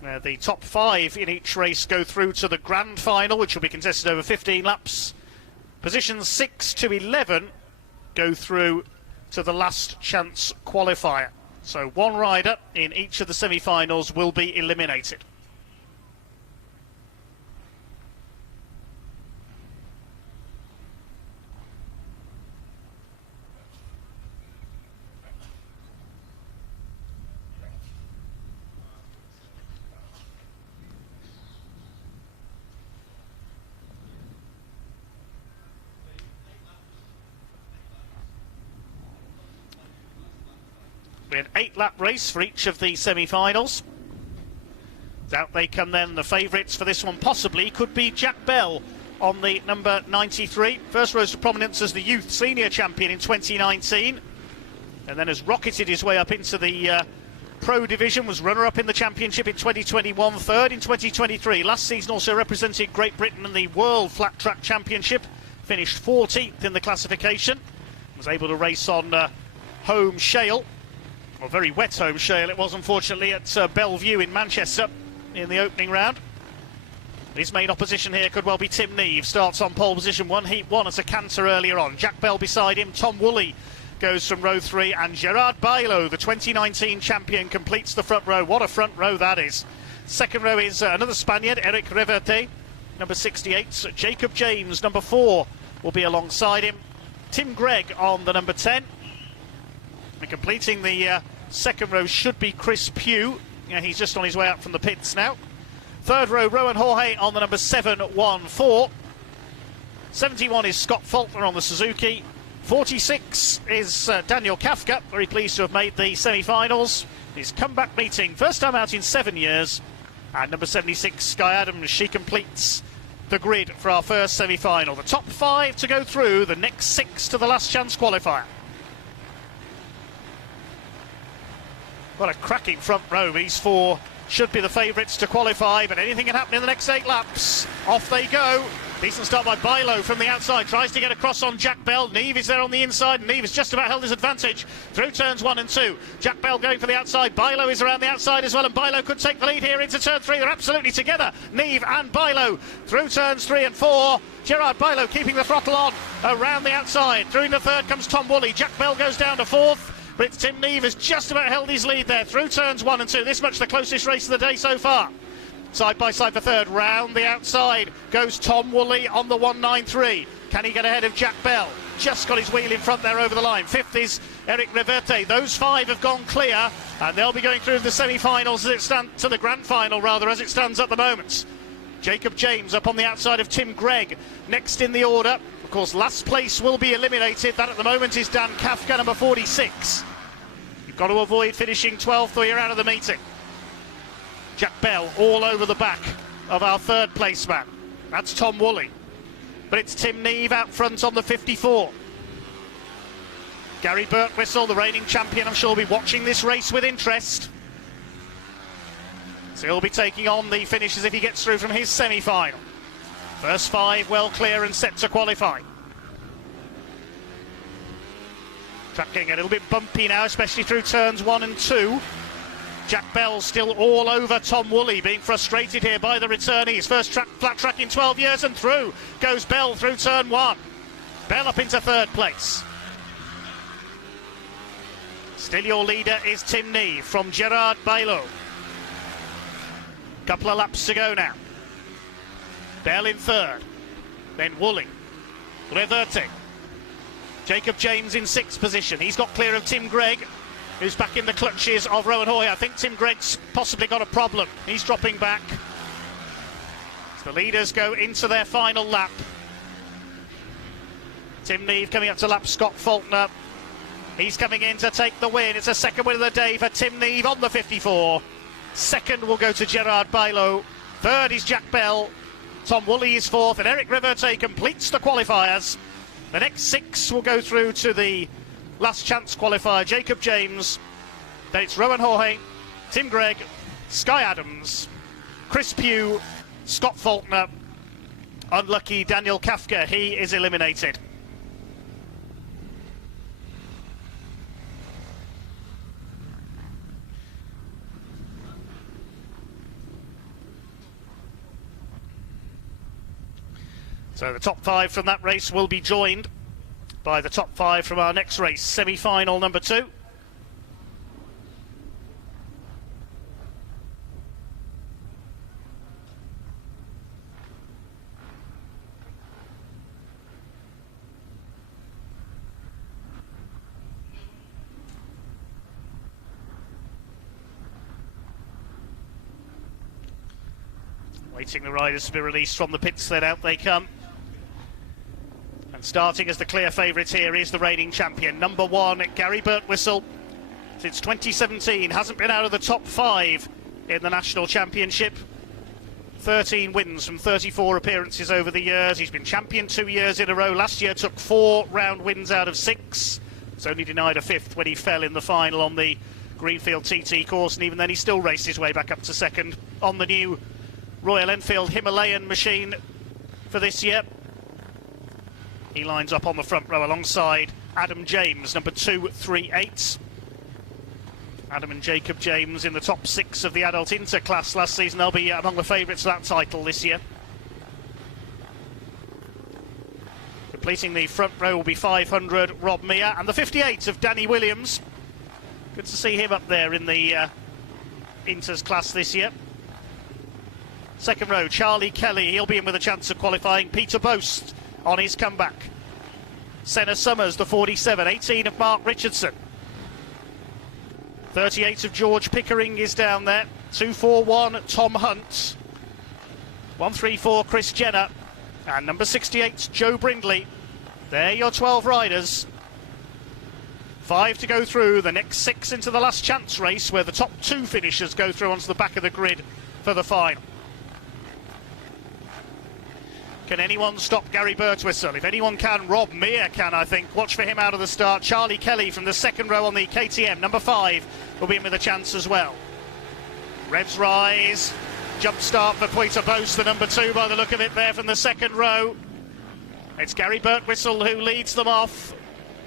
where the top 5 in each race go through to the grand final, which will be contested over 15 laps. Positions 6 to 11 go through to the last chance qualifier. So one rider in each of the semi-finals will be eliminated. We had 8-lap race for each of the semi-finals. Out they come then. The favourites for this one possibly could be Jack Bell on the number 93. First rose to prominence as the youth senior champion in 2019, and then has rocketed his way up into the pro division, was runner-up in the championship in 2021, third in 2023. Last season also represented Great Britain in the World Flat Track Championship, finished 14th in the classification, was able to race on home shale, or very wet home shale it was unfortunately, at Bellevue in Manchester in the opening round. His main opposition here could well be Tim Neve. Starts on pole position, heat one as a canter earlier on. Jack Bell beside him. Tom Woolley goes from row 3, and Gerard Bailo, the 2019 champion, completes the front row. What a front row that is. Second row is another Spaniard, Eric Reverte, number 68. Jacob James, number 4, will be alongside him. Tim Gregg on the number 10. And completing the second row should be Chris Pugh. Yeah, he's just on his way out from the pits now. Third row, Rowan Jorge on the number 714. 71 is Scott Faulkner on the Suzuki. 46 is Daniel Kafka, very pleased to have made the semi-finals. His comeback meeting, first time out in 7 years. And number 76, Sky Adams, she completes the grid for our first semi-final. The top 5 to go through, the next 6 to the last chance qualifier. What a cracking front row. These 4 should be the favourites to qualify, but anything can happen in the next 8 laps. Off they go. Decent start by Bailo from the outside. Tries to get across on Jack Bell. Neve is there on the inside. Neve has just about held his advantage through turns 1 and 2. Jack Bell going for the outside. Bailo is around the outside as well, and Bailo could take the lead here into turn 3. They're absolutely together. Neve and Bailo through turns 3 and 4. Gerard Bailo keeping the throttle on around the outside. Through into third comes Tom Woolley. Jack Bell goes down to 4th. But it's Tim Neve has just about held his lead there through turns 1 and 2. This much the closest race of the day so far. Side by side for third. Round the outside goes Tom Woolley on the 193. Can he get ahead of Jack Bell? Just got his wheel in front there over the line. 5th is Eric Reverte. Those 5 have gone clear, and they'll be going through the semi-finals as it stands, to the grand final rather, as it stands at the moment. Jacob James up on the outside of Tim Gregg. Next in the order, of course, last place will be eliminated. That at the moment is Dan Kafka, number 46. You've got to avoid finishing 12th or you're out of the meeting. Jack Bell all over the back of our third place man. That's Tom Woolley. But it's Tim Neve out front on the 54. Gary Birtwistle, the reigning champion, I'm sure will be watching this race with interest. So he'll be taking on the finishes if he gets through from his semi-final. First 5 well clear and set to qualify. Track getting a little bit bumpy now, especially through turns 1 and 2. Jack Bell still all over Tom Woolley, being frustrated here by the returnees. First flat track in 12 years, and through goes Bell through turn 1. Bell up into third place. Still your leader is Tim Neve from Gerard Bailo. Couple of laps to go now. Bell in third, then Woolley, Reverte. Jacob James in 6th position. He's got clear of Tim Gregg, who's back in the clutches of Rowan Hoy. I think Tim Gregg's possibly got a problem. He's dropping back. So the leaders go into their final lap. Tim Neve coming up to lap Scott Faulkner. He's coming in to take the win. It's a second win of the day for Tim Neve on the 54. Second will go to Gerard Bailo. Third is Jack Bell. Tom Woolley is 4th, and Eric Reverte completes the qualifiers. The next 6 will go through to the last chance qualifier. Jacob James, then it's Rowan Jorge, Tim Gregg, Sky Adams, Chris Pugh, Scott Faulkner. Unlucky Daniel Kafka, he is eliminated. So the top 5 from that race will be joined by the top 5 from our next race, semi-final number 2. Waiting the riders to be released from the pits, then out they come. And starting as the clear favourite here is the reigning champion, number 1, Gary Birtwistle. since 2017, hasn't been out of the top 5 in the National Championship. 13 wins from 34 appearances over the years. He's been champion 2 years in a row. Last year took 4 round wins out of 6. Was only denied a 5th when he fell in the final on the Greenfield TT course, and even then he still raced his way back up to 2nd on the new Royal Enfield Himalayan machine for this year. He lines up on the front row alongside Adam James, number 238. Adam and Jacob James in the top 6 of the adult inter class last season. They'll be among the favourites for that title this year. Completing the front row will be 500, Rob Meir, and the 58 of Danny Williams. Good to see him up there in the inters class this year. Second row, Charlie Kelly, he'll be in with a chance of qualifying. Peter Boast on his comeback. Senna Summers, the 47, 18 of Mark Richardson. 38 of George Pickering is down there. 241 Tom Hunt. 134 Chris Jenner. And number 68 Joe Brindley. They're your 12 riders. 5 to go through. The next 6 into the last chance race, where the top 2 finishers go through onto the back of the grid for the final. Can anyone stop Gary Birtwistle? If anyone can, Rob Meir can, I think. Watch for him out of the start. Charlie Kelly from the second row on the KTM, number 5, will be in with a chance as well. Revs rise. Jump start for Peter Boast, the number 2 by the look of it there from the second row. It's Gary Birtwistle who leads them off.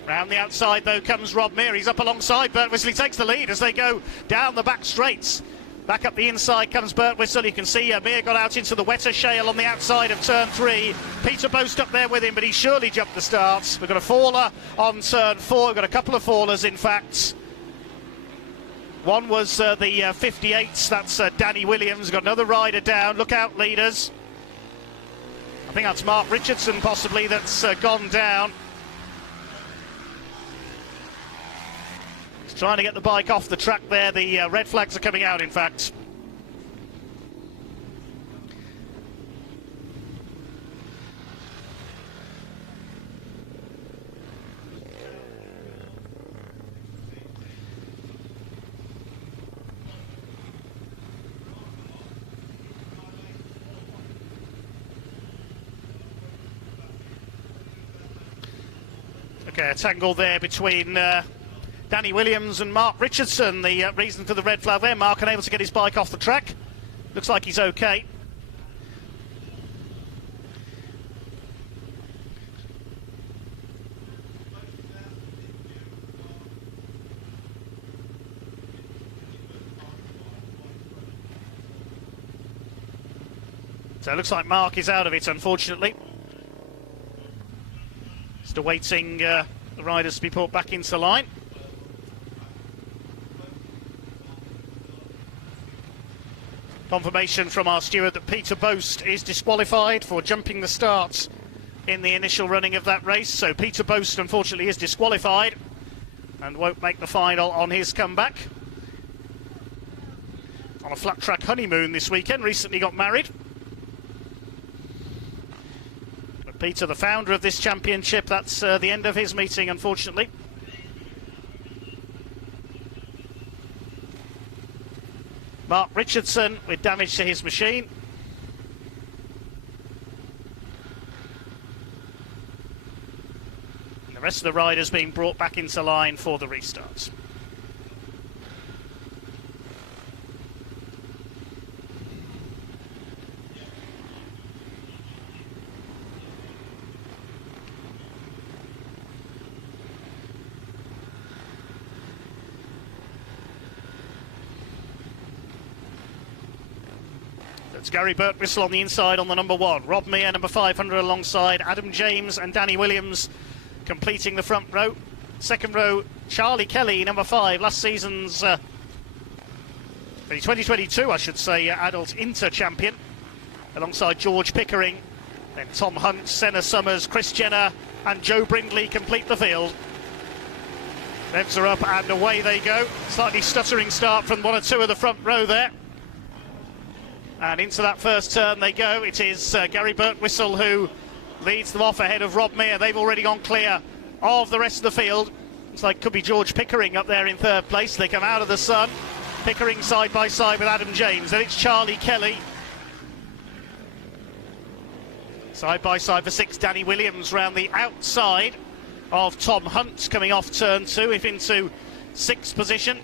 Round the outside, though, comes Rob Meir. He's up alongside Birtwistle. He takes the lead as they go down the back straights. Back up the inside comes Birtwistle. You can see Meir got out into the wetter shale on the outside of turn 3. Peter Boast up there with him, but he surely jumped the starts. We've got a faller on turn 4. We've got a couple of fallers, in fact. One was the 58s. That's Danny Williams. Got another rider down. Look out, leaders. I think that's Mark Richardson, possibly, that's gone down. Trying to get the bike off the track there. The red flags are coming out, in fact. Okay, a tangle there between Danny Williams and Mark Richardson. The reason for the red flag there, Mark unable to get his bike off the track. Looks like he's okay. So it looks like Mark is out of it, unfortunately. Just awaiting the riders to be put back into line. Confirmation from our steward that Peter Boast is disqualified for jumping the starts in the initial running of that race. So Peter Boast, unfortunately, is disqualified and won't make the final on his comeback. On a flat track honeymoon this weekend, recently got married. But Peter, the founder of this championship, that's the end of his meeting, unfortunately. Mark Richardson with damage to his machine. And the rest of the riders being brought back into line for the restarts. It's Gary Birtwistle on the inside on the number 1. Rob Meir, number 500, alongside Adam James and Danny Williams, completing the front row. Second row, Charlie Kelly, number 5, last season's, the 2022, I should say, adult inter champion, alongside George Pickering. Then Tom Hunt, Senna Summers, Chris Jenner and Joe Brindley complete the field. Revs are up and away they go. Slightly stuttering start from 1 or 2 of the front row there. And into that first turn they go. It is Gary Birtwistle who leads them off ahead of Rob Meir. They've already gone clear of the rest of the field. Looks like could be George Pickering up there in third place. They come out of the sun. Pickering side by side with Adam James. Then it's Charlie Kelly. Side by side for 6, Danny Williams round the outside of Tom Hunt, coming off turn 2, if into 6th position.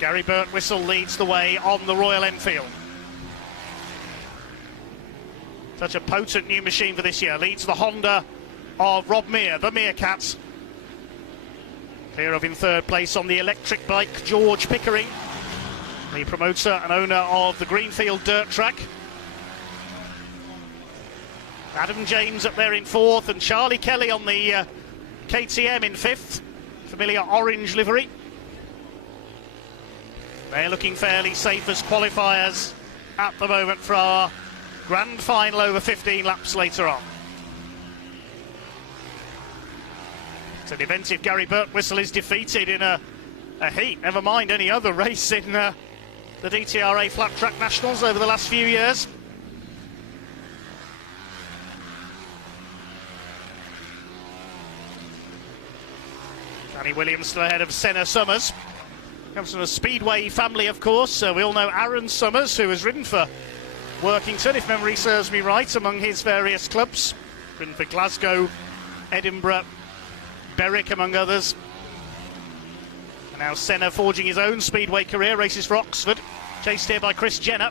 Gary Birtwistle leads the way on the Royal Enfield. Such a potent new machine for this year. Leads the Honda of Rob Meir, the Meerkats. Clear of in third place on the electric bike, George Pickering, the promoter and owner of the Greenfield dirt track. Adam James up there in 4th, and Charlie Kelly on the KTM in 5th. Familiar orange livery. They're looking fairly safe as qualifiers at the moment for our grand final over 15 laps later on. It's an event if Gary Birtwistle is defeated in a heat, never mind any other race in the DTRA Flat Track Nationals over the last few years. Danny Williams still ahead of Senna Summers. Comes from a Speedway family, of course. So we all know Aaron Summers, who has ridden for Workington, if memory serves me right, among his various clubs. Ridden for Glasgow, Edinburgh, Berwick, among others. And now Senna forging his own Speedway career, races for Oxford. Chased here by Chris Jenner.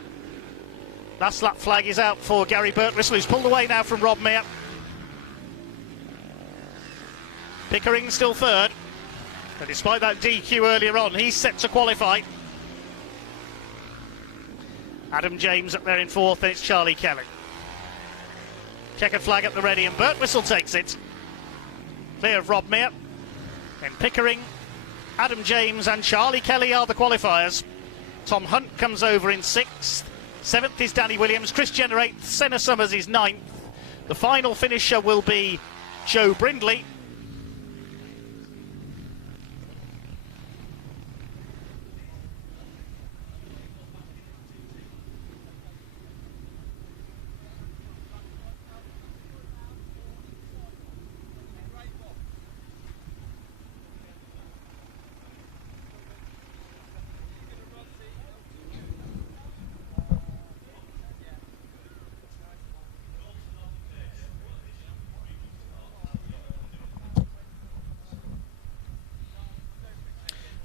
Last lap flag is out for Gary Birtwistle, who's pulled away now from Rob Meir. Pickering still 3rd. But despite that DQ earlier on, he's set to qualify. Adam James up there in 4th, and it's Charlie Kelly. Checkered flag at the ready, and Birtwistle takes it. Clear of Rob Meir. Then Pickering, Adam James and Charlie Kelly are the qualifiers. Tom Hunt comes over in 6th. 7th is Danny Williams. Chris Jenner 8th. Senna Summers is 9th. The final finisher will be Joe Brindley.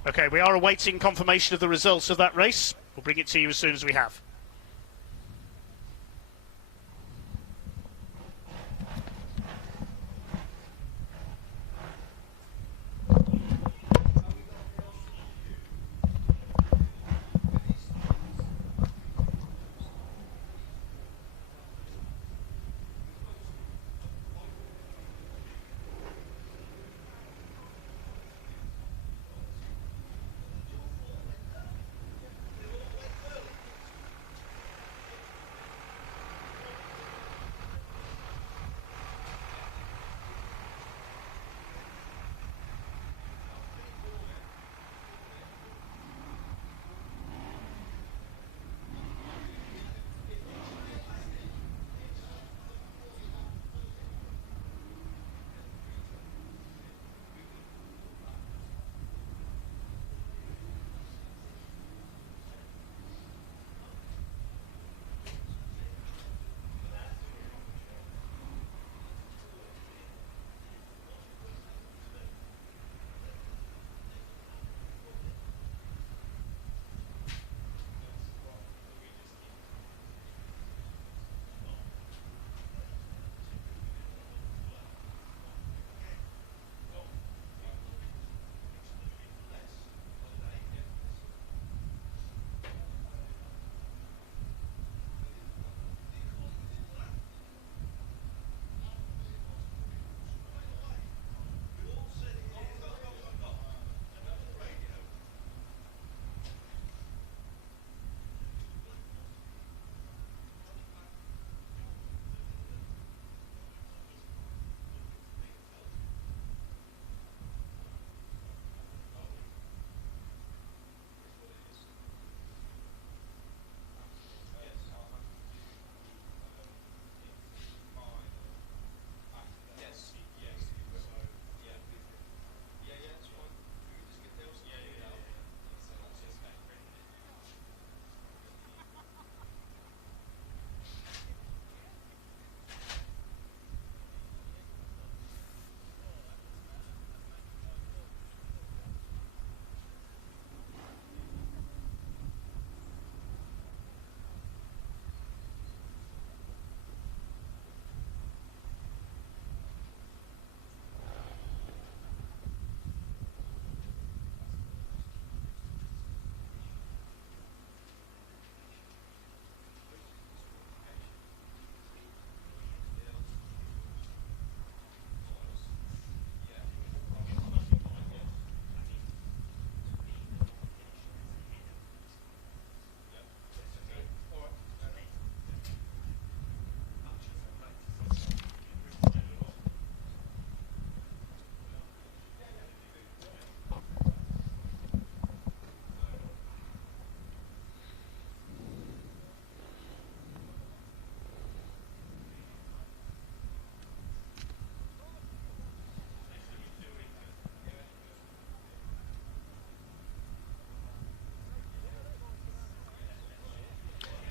Okay, we are awaiting confirmation of the results of that race. We'll bring it to you as soon as we have.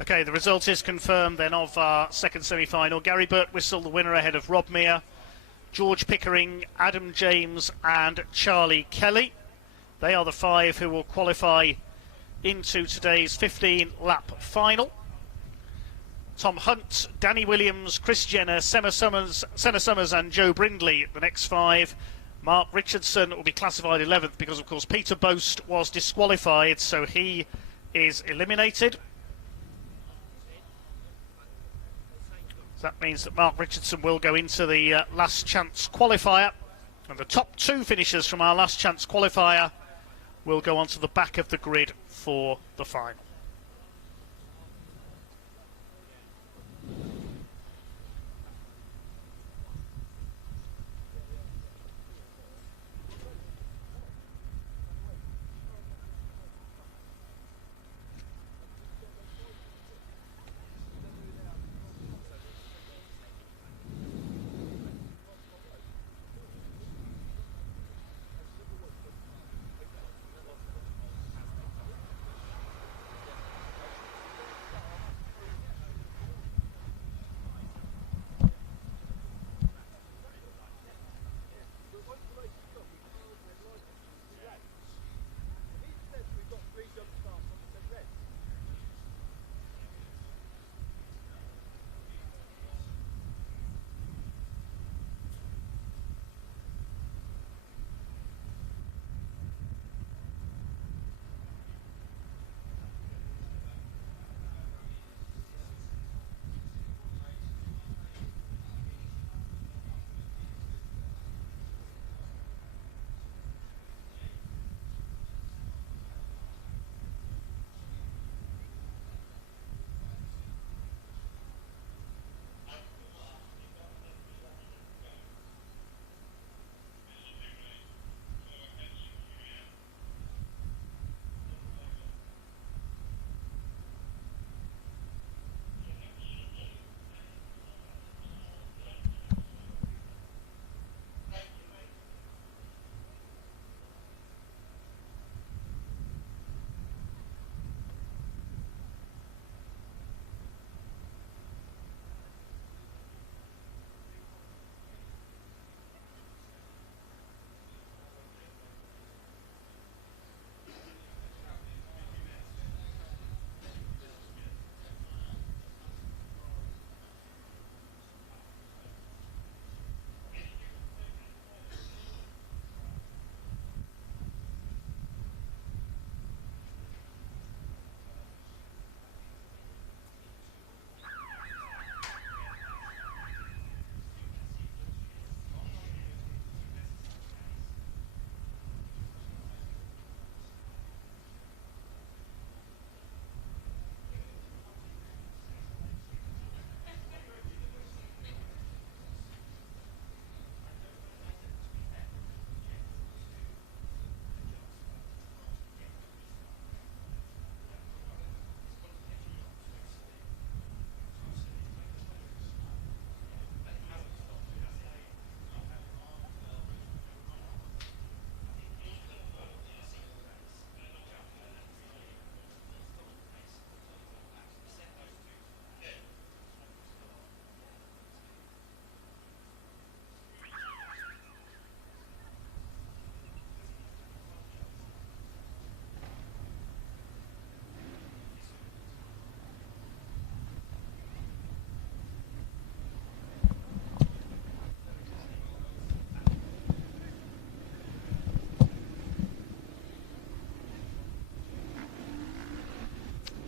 Okay, the result is confirmed then of our second semi-final. Gary Birtwistle, the winner, ahead of Rob Meir, George Pickering, Adam James and Charlie Kelly. They are the 5 who will qualify into today's 15-lap final. Tom Hunt, Danny Williams, Chris Jenner, Senna Summers and Joe Brindley, the next 5. Mark Richardson will be classified 11th because, of course, Peter Boast was disqualified, so he is eliminated. So that means that Mark Richardson will go into the last chance qualifier, and the top 2 finishers from our last chance qualifier will go onto the back of the grid for the final.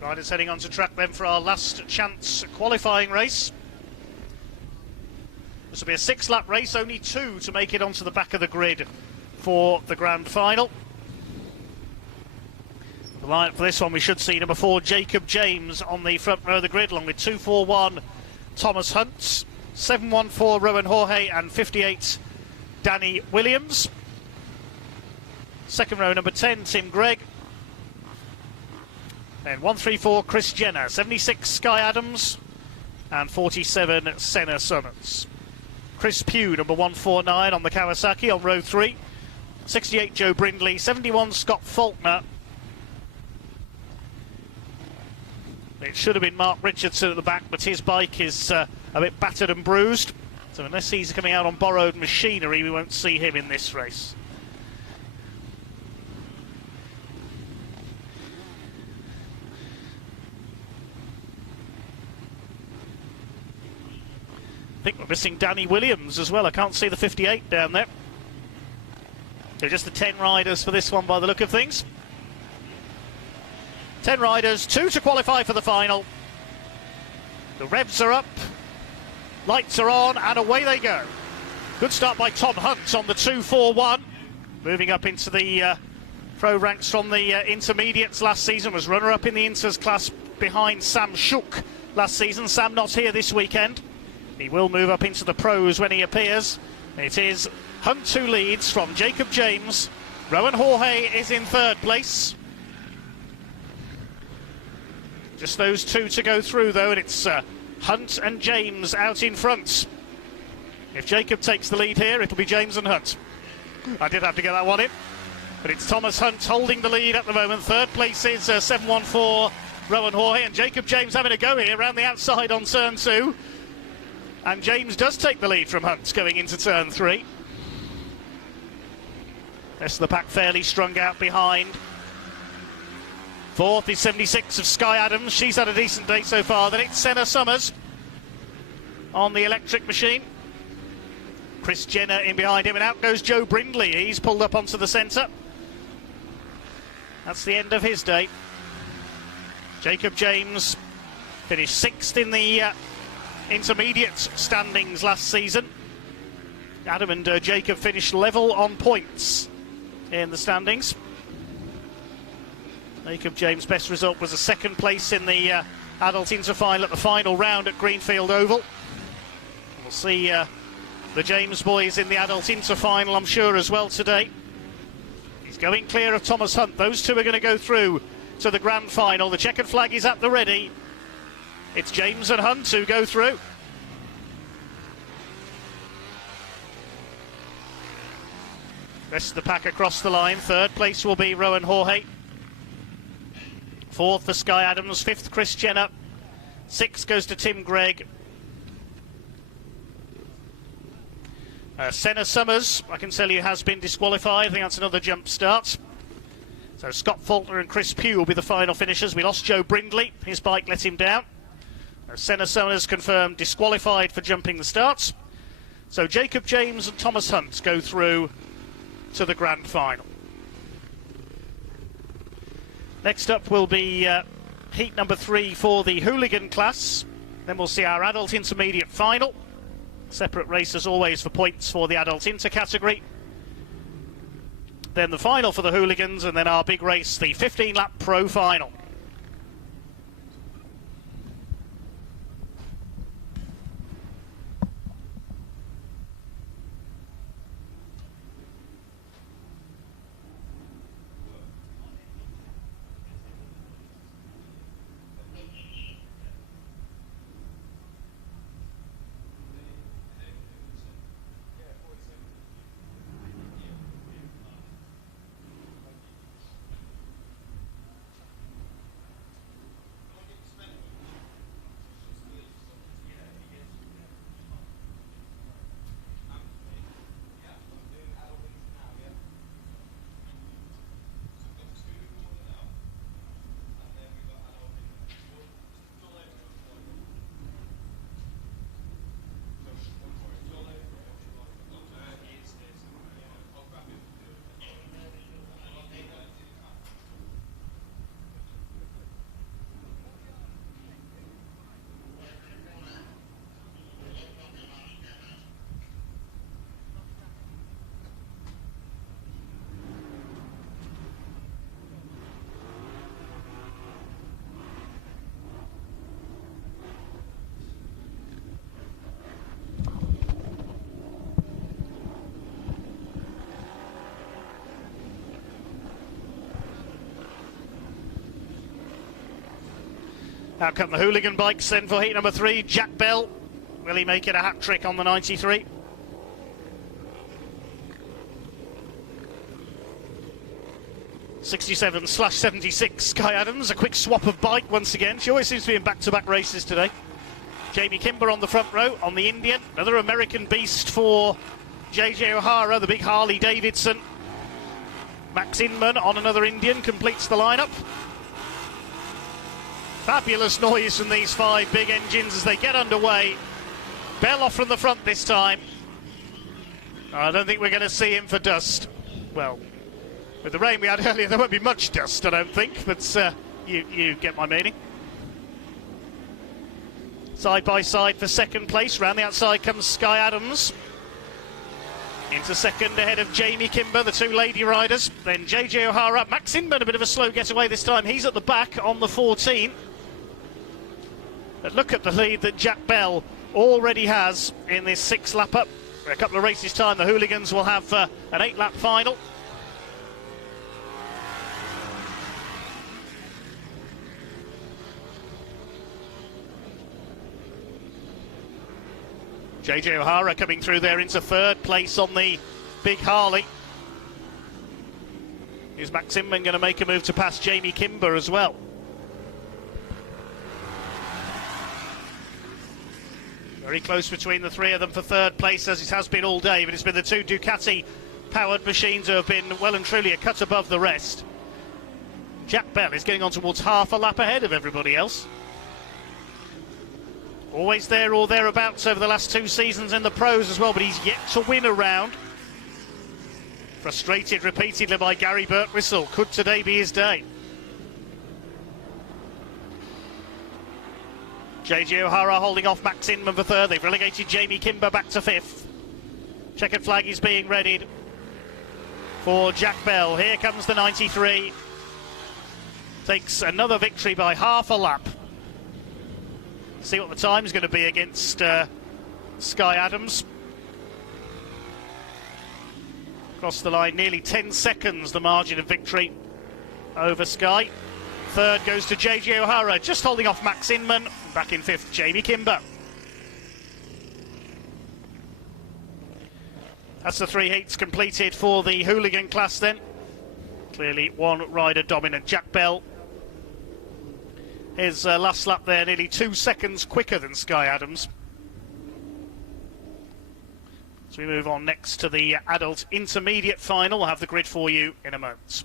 Riders heading onto track then for our last chance qualifying race. This will be a 6-lap race, only 2 to make it onto the back of the grid for the grand final. The line for this one, we should see number 4 Jacob James on the front row of the grid, along with 241 Thomas Hunt, 714 Rowan Jorge and 58 Danny Williams. Second row, number 10 Tim Gregg. Then 134 Chris Jenner, 76 Sky Adams and 47 Senna Summers. Chris Pugh, number 149 on the Kawasaki on row 3. 68 Joe Brindley, 71 Scott Faulkner. The It should have been Mark Richardson at the back, but his bike is a bit battered and bruised. So unless he's coming out on borrowed machinery, we won't see him in this race. I think we're missing Danny Williams as well. I can't see the 58 down there. They're just the 10 riders for this one by the look of things. 10 riders, 2 to qualify for the final. The revs are up, lights are on, and away they go. Good start by Tom Hunt on the 2-4-1. Moving up into the pro ranks from the intermediates last season. Was runner-up in the inters class behind Sam Shook last season. Sam not here this weekend. He will move up into the pros when he appears. It is Hunt who leads from Jacob James. Rowan Jorge is in third place. Just those two to go through though, and it's Hunt and James out in front. If Jacob takes the lead here, it'll be James and Hunt. I did have to get that one in. But it's Thomas Hunt holding the lead at the moment. Third place is 714 Rowan Jorge, and Jacob James having a go here around the outside on turn 2. And James does take the lead from Hunt going into turn 3. Rest of the pack fairly strung out behind. Fourth is 76 of Sky Adams. She's had a decent day so far. Then it's Senna Summers on the electric machine. Chris Jenner in behind him, and out goes Joe Brindley. He's pulled up onto the centre. That's the end of his day. Jacob James finished 6th in the intermediate standings last season. Adam and Jacob finished level on points in the standings. Jacob James' best result was a 2nd place in the adult inter-final at the final round at Greenfield Oval. We'll see the James boys in the adult inter-final, I'm sure, as well today. He's going clear of Thomas Hunt. Those two are going to go through to the grand final. The checkered flag is at the ready. It's James and Hunt who go through. Rest of the pack across the line. Third place will be Rowan Jorge. 4th for Sky Adams. 5th Chris Jenner. 6th goes to Tim Gregg. Senna Summers, I can tell you, has been disqualified. I think that's another jump start. So Scott Faulkner and Chris Pugh will be the final finishers. We lost Joe Brindley. His bike let him down. Senna Summers confirmed disqualified for jumping the starts. So Jacob James and Thomas Hunt go through to the grand final. Next up will be heat number 3 for the hooligan class. Then we'll see our adult intermediate final. Separate race as always for points for the adult inter category. Then the final for the hooligans, and then our big race, the 15-lap pro final. Out come the hooligan bikes then for heat number 3. Jack Bell, will he make it a hat-trick on the 93? 67/76, Sky Adams, a quick swap of bike once again. She always seems to be in back-to-back races today. Jamie Kimber on the front row, on the Indian. Another American beast for JJ O'Hara, the big Harley Davidson. Max Inman on another Indian completes the lineup. Fabulous noise from these 5 big engines as they get underway. Bell off from the front this time. I don't think we're going to see him for dust. Well, with the rain we had earlier, there won't be much dust, I don't think, but you get my meaning. Side by side for second place. Round the outside comes Sky Adams. Into second ahead of Jamie Kimber, the 2 lady riders. Then JJ O'Hara. Max Inman, a bit of a slow getaway this time. He's at the back on the 14. But look at the lead that Jack Bell already has in this 6-lapper. In a couple of races' time, the Hooligans will have an 8-lap final. JJ O'Hara coming through there into third place on the big Harley. Is Max Inman going to make a move to pass Jamie Kimber as well? Very close between the 3 of them for third place, as it has been all day, but it's been the 2 Ducati-powered machines who have been well and truly a cut above the rest. Jack Bell is getting on towards half a lap ahead of everybody else. Always there or thereabouts over the last 2 seasons in the pros as well, but he's yet to win a round. Frustrated repeatedly by Gary Birtwistle. Could today be his day? JJ O'Hara holding off Max Inman for third. They've relegated Jamie Kimber back to 5th. Checkered flag is being readied for Jack Bell. Here comes the 93. Takes another victory by half a lap. See what the time's going to be against Sky Adams. Across the line, nearly 10 seconds the margin of victory over Sky. Third goes to JJ O'Hara, just holding off Max Inman. Back in 5th, Jamie Kimber. That's the 3 heats completed for the hooligan class then. Clearly 1 rider dominant. Jack Bell, his last lap there, nearly 2 seconds quicker than Sky Adams. As we move on next to the adult intermediate final, we'll have the grid for you in a moment.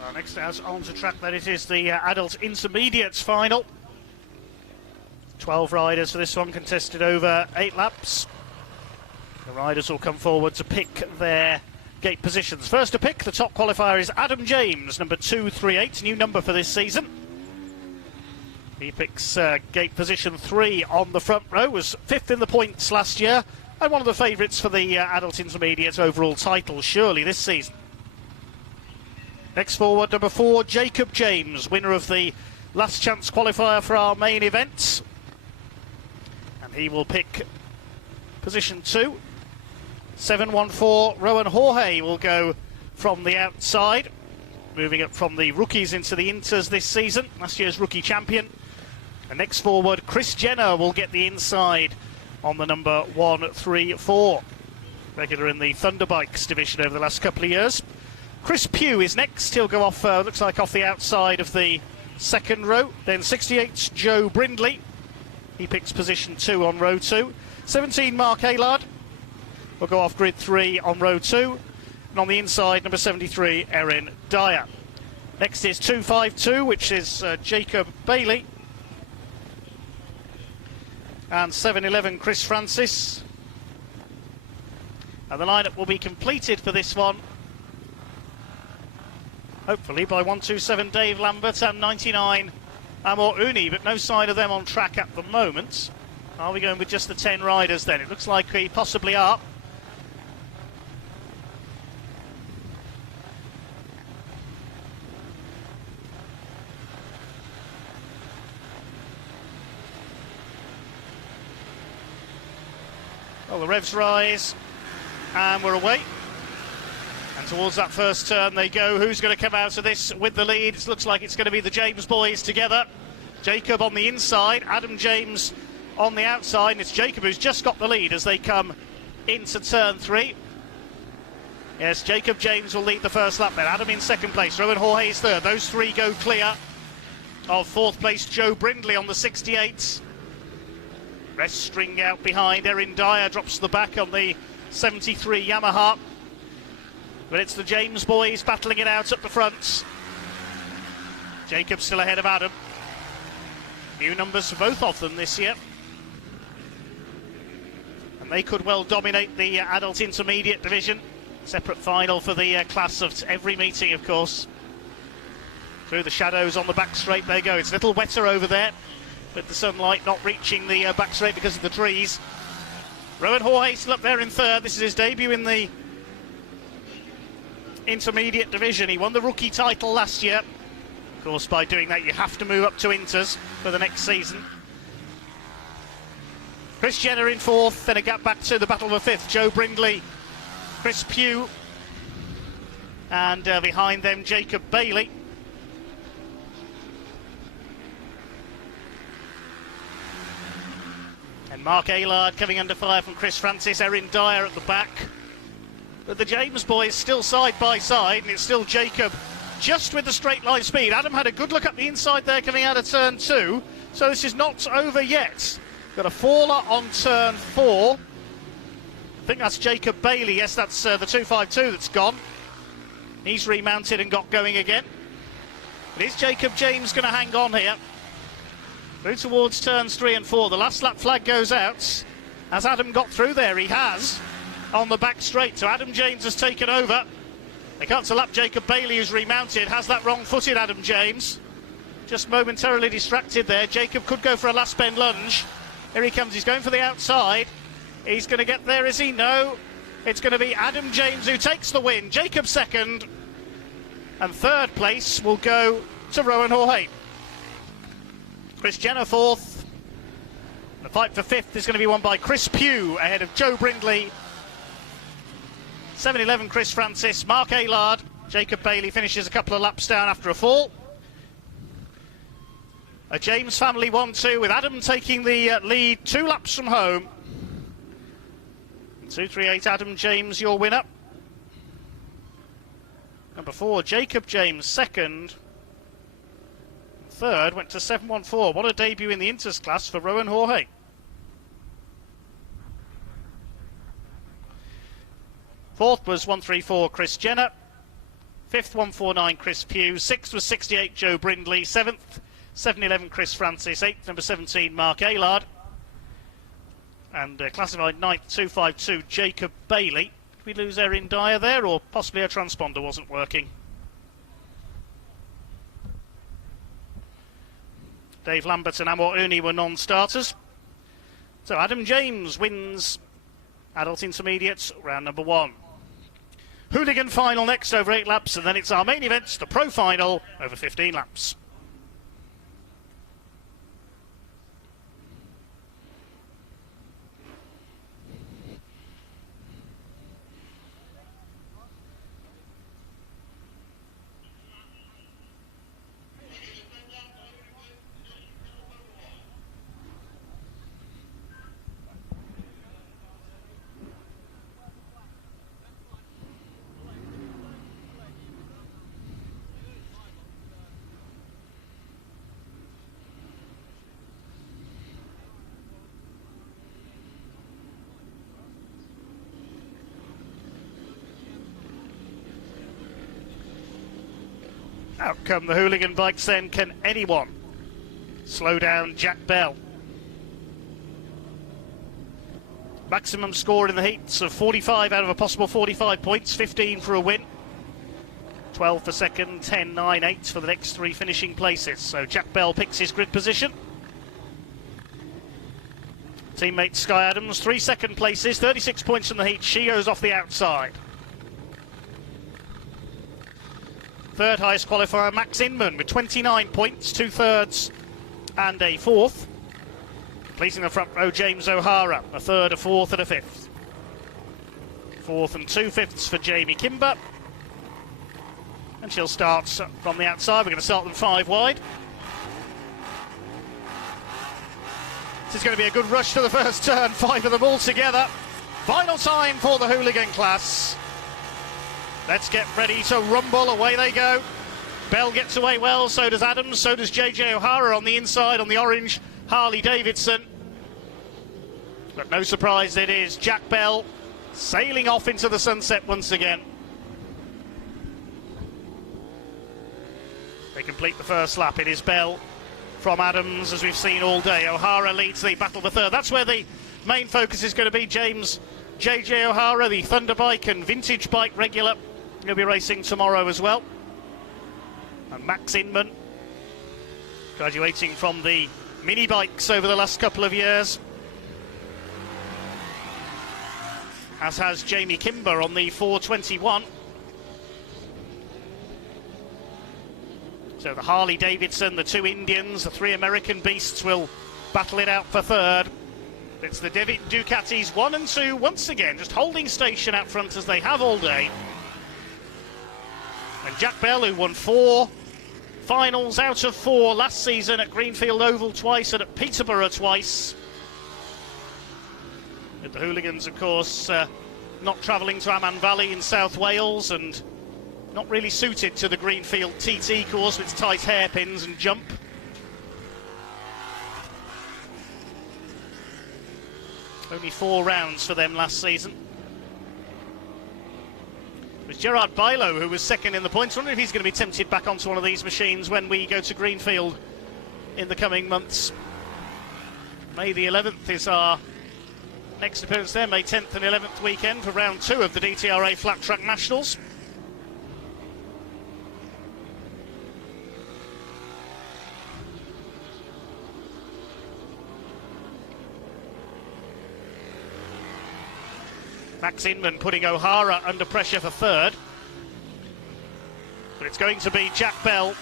Well, next out onto track, then it is the adult intermediates final. 12 riders for this one, contested over 8 laps. The riders will come forward to pick their gate positions. First to pick, the top qualifier is Adam James, number 238, new number for this season. He picks gate position 3 on the front row, was 5th in the points last year, and one of the favourites for the adult intermediate overall title, surely, this season. Next forward, number 4, Jacob James, winner of the last chance qualifier for our main event. And he will pick position 2. 714, Rowan Jorge will go from the outside, moving up from the rookies into the inters this season, last year's rookie champion. And next forward, Chris Jenner will get the inside on the number 134. Regular in the Thunderbikes division over the last couple of years. Chris Pugh is next. He'll go off, looks like off the outside of the second row. Then 68's Joe Brindley. He picks position 2 on row 2. 17, Mark Aylard will go off grid 3 on row 2. And on the inside, number 73, Erin Dyer. Next is 252, which is Jacob Bailey. And 711, Chris Francis. And the lineup will be completed for this one, hopefully, by 127 Dave Lambert and 99 Amor Uni, but no sign of them on track at the moment. Are we going with just the 10 riders then? It looks like we possibly are. Well, the revs rise, and we're away. And towards that first turn they go. Who's going to come out of this with the lead? It looks like it's going to be the James boys together. Jacob on the inside, Adam James on the outside, and it's Jacob who's just got the lead as they come into turn 3. Yes, Jacob James will lead the first lap then. Adam in second place, Rowan Jorge is third. Those three go clear of fourth place Joe Brindley on the 68. Rest string out behind. Erin Dyer drops to the back on the 73 Yamaha. But it's the James boys battling it out at the front. Jacob still ahead of Adam. New numbers for both of them this year. And they could well dominate the adult intermediate division. Separate final for the class of every meeting, of course. Through the shadows on the back straight they go. It's a little wetter over there, with the sunlight not reaching the back straight because of the trees. Rowan Jorge still up there in third. This is his debut in the intermediate division. He won the rookie title last year. Of course, by doing that you have to move up to inters for the next season. Chris Jenner in fourth, then a gap back to the battle of a fifth. Joe Brindley, Chris Pugh, and behind them Jacob Bailey. And Mark Aylard coming under fire from Chris Francis, Erin Dyer at the back. But the James boys still side by side, and it's still Jacob just with the straight line speed. Adam had a good look up the inside there coming out of turn 2, so this is not over yet. Got a faller on turn 4. I think that's Jacob Bailey. Yes, that's the 252 that's gone. He's remounted and got going again. But is Jacob James going to hang on here? Through towards turns 3 and 4. The last lap flag goes out. Has Adam got through there? He has, on the back straight. So Adam James has taken over. They can't lap Jacob Bailey, who's remounted. Has that wrong-footed Adam James. Just momentarily distracted there. Jacob could go for a last bend lunge. Here he comes. He's going for the outside. He's going to get there, is he? No. It's going to be Adam James who takes the win. Jacob second. And third place will go to Rowan Jorge. Chris Jenner fourth. The fight for fifth is going to be won by Chris Pugh ahead of Joe Brindley. 7-11 Chris Francis, Mark Aylard. Jacob Bailey finishes a couple of laps down after a fall. A James family 1-2 with Adam taking the lead 2 laps from home. 238 Adam James, your winner. Number 4 Jacob James second. Third went to 714. What a debut in the Inters class for Rowan Jorge. Fourth was 134 Chris Jenner. 5th, 149, Chris Pugh. 6th was 68, Joe Brindley. 7th, 711, Chris Francis. 8th, number 17, Mark Aylard. And classified 9th, 252, Jacob Bailey. Did we lose Erin Dyer there, or possibly a transponder wasn't working? Dave Lambert and Amor Uni were non-starters. So Adam James wins Adult Intermediates, round number 1. Hooligan final next over 8 laps, and then it's our main event, the Pro Final, over 15 laps. Out come the Hooligan bikes then. Can anyone slow down Jack Bell? Maximum score in the heats of 45 out of a possible 45 points, 15 for a win, 12 for second, 10, 9, 8 for the next 3 finishing places. So Jack Bell picks his grid position. Teammate Sky Adams, 3 second places, 36 points in the heat. She goes off the outside. Third highest qualifier, Max Inman with 29 points, 2 thirds and a 4th. Completing the front row, James O'Hara, a 3rd, a 4th and a 5th. 4th and 2 fifths for Jamie Kimber. And she'll start from the outside. We're going to start them 5 wide. This is going to be a good rush to the first turn, 5 of them all together. Final time for the Hooligan class. Let's get ready to rumble. Away they go. Bell gets away well, so does Adams, so does JJ O'Hara on the inside on the orange Harley Davidson. But no surprise, it is Jack Bell sailing off into the sunset once again. They complete the first lap. It is Bell from Adams, as we've seen all day. O'Hara leads the battle for third. That's where the main focus is going to be. JJ O'Hara, the Thunderbike and Vintage Bike regular. He'll be racing tomorrow as well. And Max Inman, graduating from the mini bikes over the last couple of years. As has Jamie Kimber on the 421. So the Harley Davidson, the 2 Indians, the 3 American beasts will battle it out for third. It's the Ducatis 1 and 2 once again, just holding station out front as they have all day. And Jack Bell, who won 4 finals out of 4 last season at Greenfield Oval twice and at Peterborough twice. With the Hooligans, of course, not travelling to Amman Valley in South Wales and not really suited to the Greenfield TT course with its tight hairpins and jump. Only 4 rounds for them last season. It was Gerard Bilo who was second in the points. I wonder if he's going to be tempted back onto one of these machines when we go to Greenfield in the coming months. May the 11th is our next appearance there, May 10th and 11th weekend for round 2 of the DTRA Flat Track Nationals. Max Inman putting O'Hara under pressure for third. But it's going to be Jack Bell,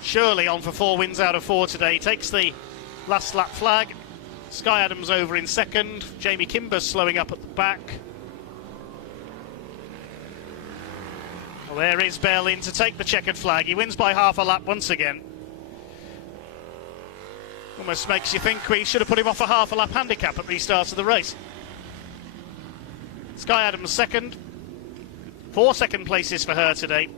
surely on for 4 wins out of 4 today. Takes the last lap flag. Sky Adams over in second. Jamie Kimber slowing up at the back. Well, there is Bell in to take the checkered flag. He wins by half a lap once again. Almost makes you think we should have put him off a half a lap handicap at the start of the race. Sky Adams second. 4 second places for her today.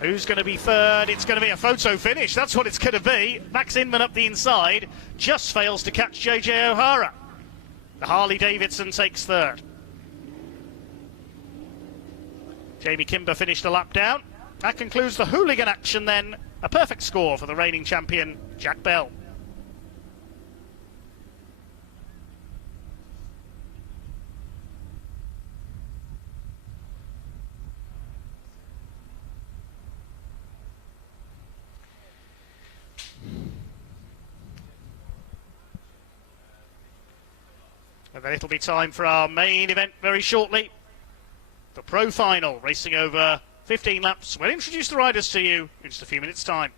Who's going to be third? It's going to be a photo finish. That's what it's going to be. Max Inman up the inside. Just fails to catch JJ O'Hara. The Harley Davidson takes third. Jamie Kimber finished a lap down. That concludes the hooligan action then. A perfect score for the reigning champion, Jack Bell. And then it'll be time for our main event very shortly. The Pro Final, racing over 15 laps. We'll introduce the riders to you in just a few minutes' time.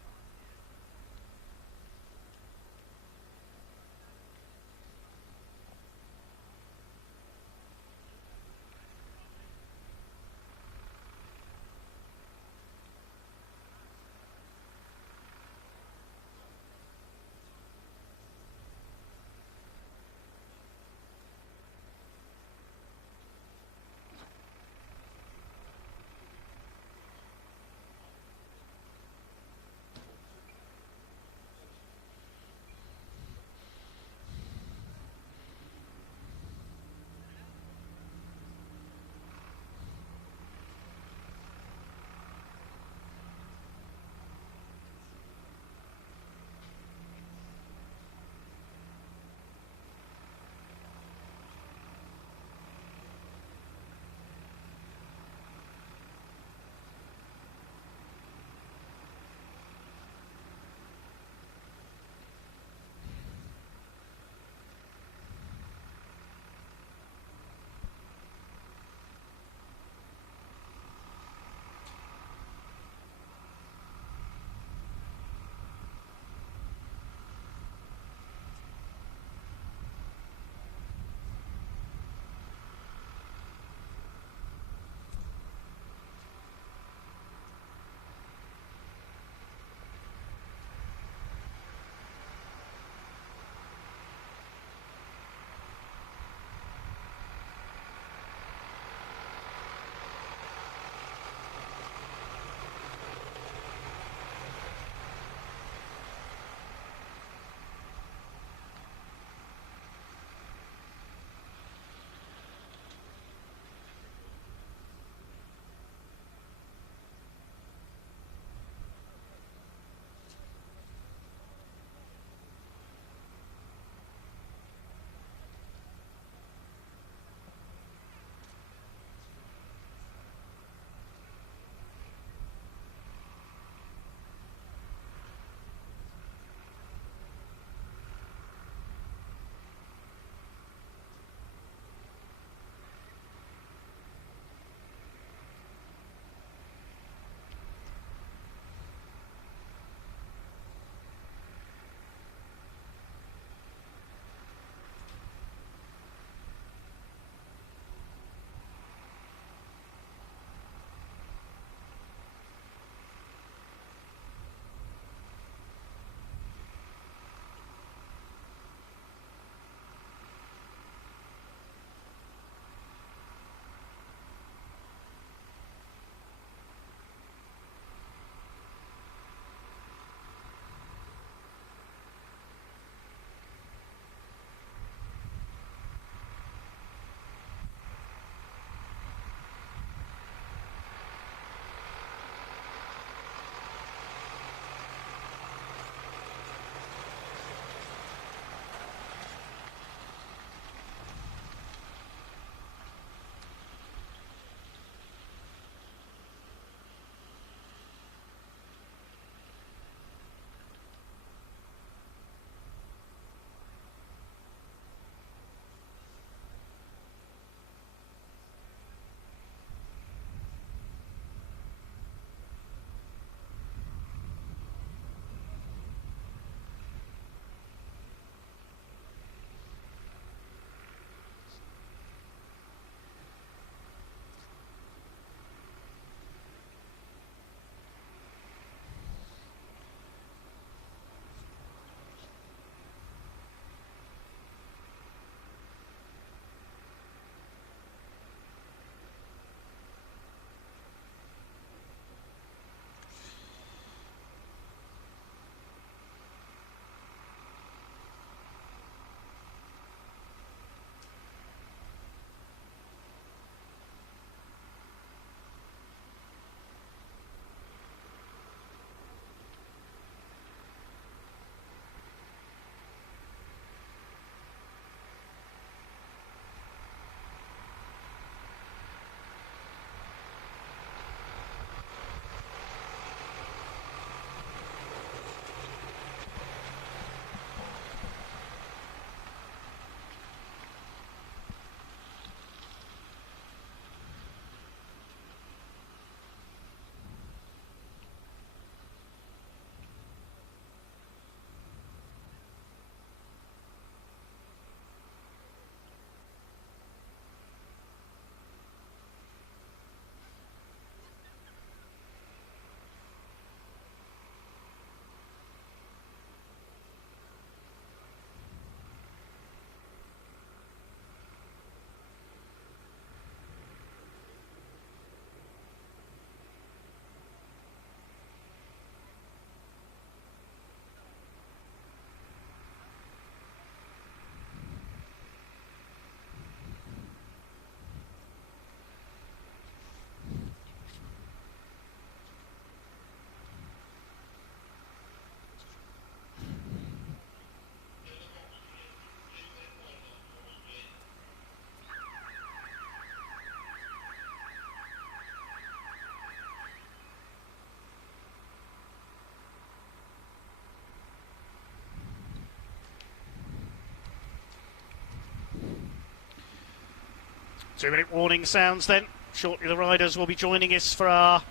2-minute warning sounds then. Shortly the riders will be joining us for our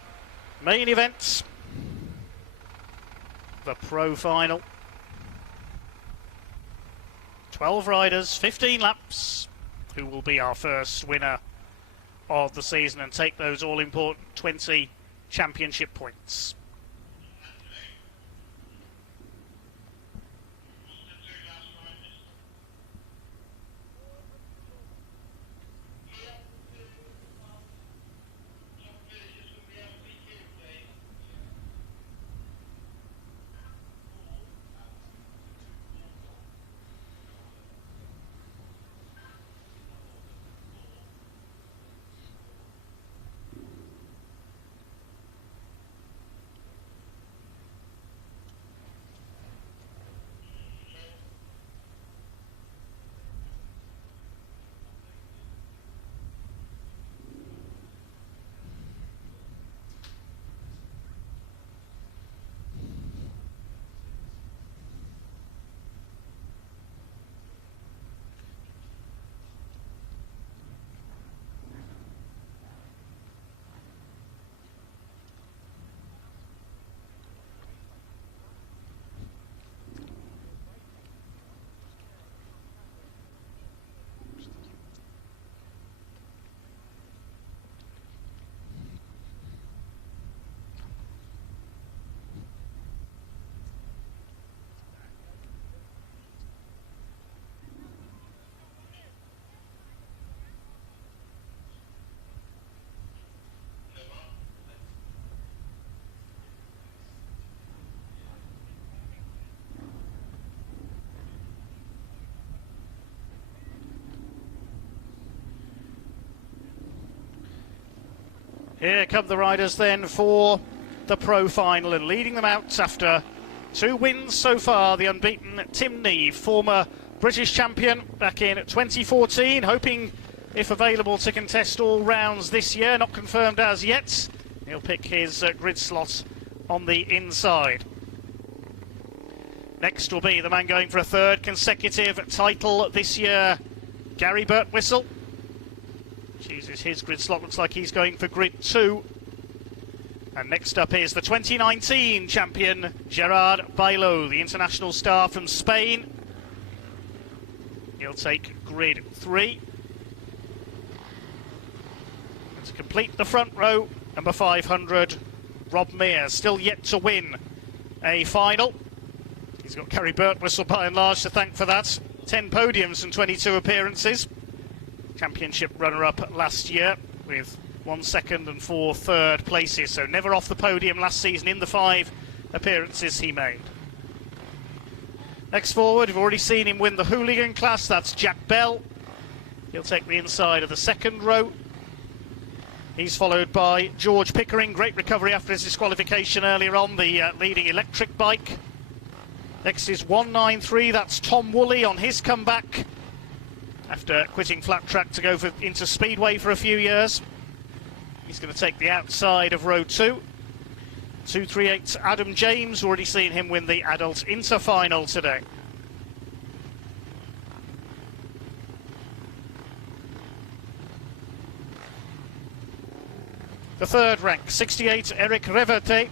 main event, the Pro Final. 12 riders, 15 laps, who will be our first winner of the season and take those all-important 20 championship points. Here come the riders then for the Pro Final, and leading them out after 2 wins so far, the unbeaten Tim Neve, former British champion back in 2014, hoping, if available, to contest all rounds this year. Not confirmed as yet. He'll pick his grid slot on the inside. Next will be the man going for a 3rd consecutive title this year, Gary Birtwistle. Chooses his grid slot, looks like he's going for grid 2. And next up is the 2019 champion, Gerard Bailo, the international star from Spain. He'll take grid 3. And to complete the front row, number 500, Rob Mears, still yet to win a final. He's got Gary Birtwistle by and large to thank for that. 10 podiums and 22 appearances. Championship runner-up last year with 1 second and 4 third places, so never off the podium last season in the 5 appearances he made. Next forward, we've already seen him win the hooligan class, that's Jack Bell. He'll take the inside of the 2nd row. He's followed by George Pickering, great recovery after his disqualification earlier on, the leading electric bike. Next is 193, that's Tom Woolley on his comeback after quitting flat track to go into speedway for a few years. He's going to take the outside of row 2. 238 Adam James, already seen him win the adult inter-final today. The 3rd rank, 68 Eric Reverte.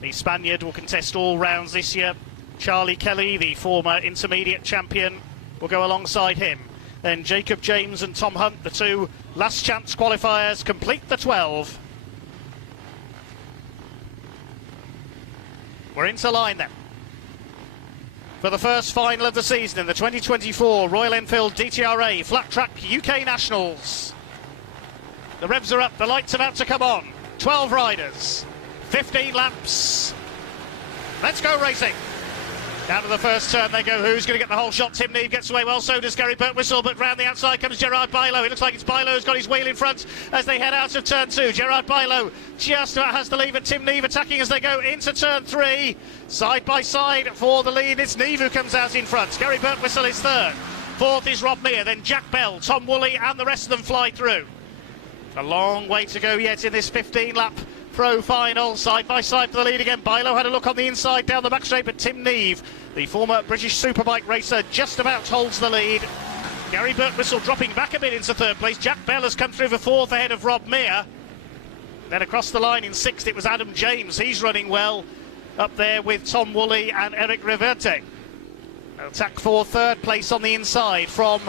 The Spaniard will contest all rounds this year. Charlie Kelly, the former intermediate champion, will go alongside him. Then Jacob James and Tom Hunt, the 2 last chance qualifiers, complete the 12. We're into line then for the first final of the season in the 2024 Royal Enfield DTRA Flat Track UK Nationals. The revs are up, the lights about to come on. 12 riders, 15 laps. Let's go racing. Down to the first turn they go. Who's going to get the whole shot? Tim Neve gets away well, so does Gary Birtwistle, but round the outside comes Gerard Bailo. It looks like it's Bailo who's got his wheel in front as they head out of turn 2. Gerard Bailo just about has the lead, but Tim Neve attacking as they go into turn 3. Side by side for the lead, it's Neve who comes out in front. Gary Birtwistle is 3rd. 4th is Rob Mears, then Jack Bell, Tom Woolley, and the rest of them fly through. A long way to go yet in this 15-lap Pro Final. Side by side for the lead again. Bailo had a look on the inside down the back straight, but Tim Neve, the former British Superbike racer, just about holds the lead. Gary Birtwistle dropping back a bit into third place. Jack Bell has come through for fourth ahead of Rob Meir. Then across the line in sixth it was Adam James. He's running well up there with Tom Woolley and Eric Reverte. Attack for third place on the inside from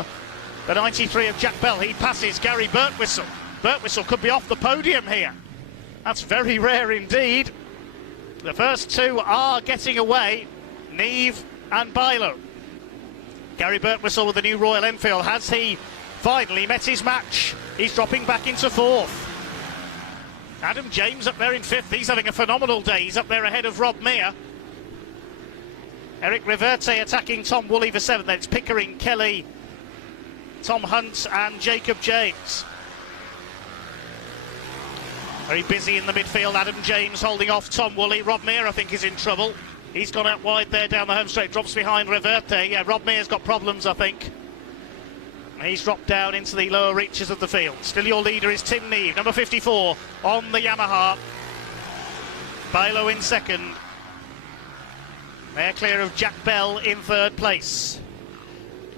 the 93 of Jack Bell. He passes Gary Birtwistle. Birtwistle could be off the podium here. That's very rare indeed. The first two are getting away, Neve and Bilo. Gary Birtwistle with the new Royal Enfield. Has he finally met his match? He's dropping back into fourth. Adam James up there in fifth. He's having a phenomenal day. He's up there ahead of Rob Meir. Eric Reverte attacking Tom Woolley for seventh. Then it's Pickering, Kelly, Tom Hunt and Jacob James. Very busy in the midfield. Adam James holding off Tom Woolley. Rob Meir, I think, is in trouble. He's gone out wide there down the home straight. Drops behind Reverte. Yeah, Rob Meir's got problems, I think. He's dropped down into the lower reaches of the field. Still your leader is Tim Neve, number 54, on the Yamaha. Bilo in second. They're clear of Jack Bell in third place.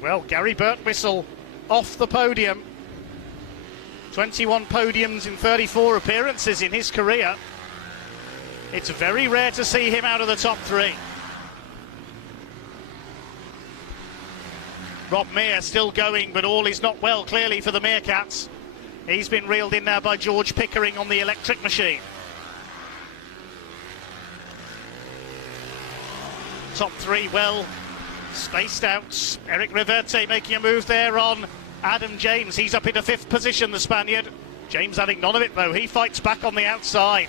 Well, Gary Birtwistle off the podium. 21 podiums in 34 appearances in his career. It's very rare to see him out of the top three. Rob Meir still going, but all is not well, clearly, for the Meerkats. He's been reeled in now by George Pickering on the electric machine. Top three well spaced out. Eric Reverte making a move there on Adam James. He's up into fifth position, the Spaniard. James having none of it, though. He fights back on the outside.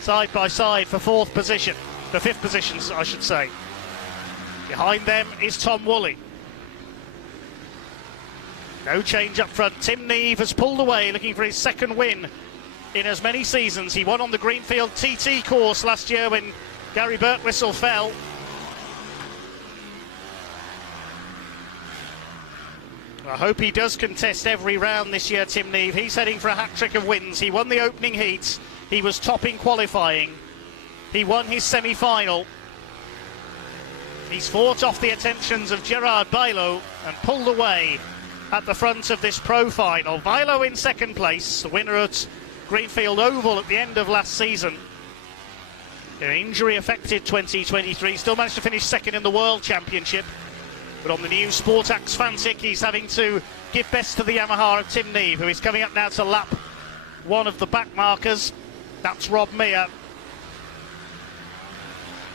Side by side for fourth position. For fifth position, I should say. Behind them is Tom Woolley. No change up front. Tim Neve has pulled away, looking for his second win in as many seasons. He won on the Greenfield TT course last year when Gary Birtwistle fell. I hope he does contest every round this year, Tim Neve. He's heading for a hat-trick of wins. He won the opening heat. He was top in qualifying. He won his semi-final. He's fought off the attentions of Gerard Bilo and pulled away at the front of this pro final. Bilo in second place, the winner at Greenfield Oval at the end of last season. An injury-affected 2023, still managed to finish second in the World Championship. But on the new Sportax Fantic, he's having to give best to the Yamaha of Tim Neve, who is coming up now to lap one of the back markers. That's Rob Meir.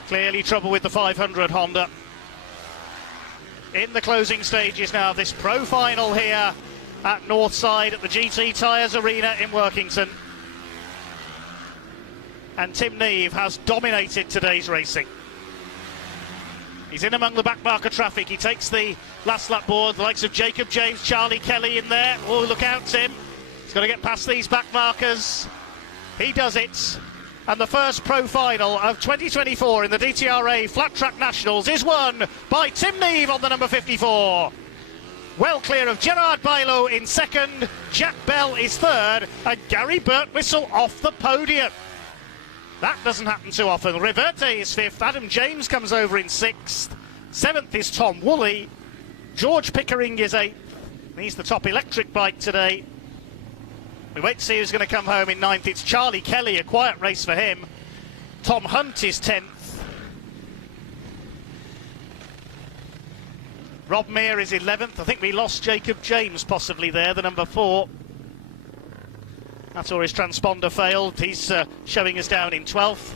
Clearly trouble with the 500 Honda. In the closing stages now of this pro final here at Northside at the GT Tyres Arena in Workington. And Tim Neve has dominated today's racing. He's in among the back marker traffic. He takes the last lap board. The likes of Jacob James, Charlie Kelly in there. Oh, look out, Tim. He's got to get past these back markers. He does it. And the first pro final of 2024 in the DTRA Flat Track Nationals is won by Tim Neve on the number 54. Well clear of Gerard Bilo in second, Jack Bell is third, and Gary Birtwistle off the podium. That doesn't happen too often. Reverte is fifth, Adam James comes over in sixth, seventh is Tom Woolley, George Pickering is eighth, he's the top electric bike today. We wait to see who's going to come home in ninth. It's Charlie Kelly, a quiet race for him. Tom Hunt is 10th. Rob Meir is 11th. I think we lost Jacob James possibly there, the number 4. That's where his transponder failed. He's showing us down in 12th.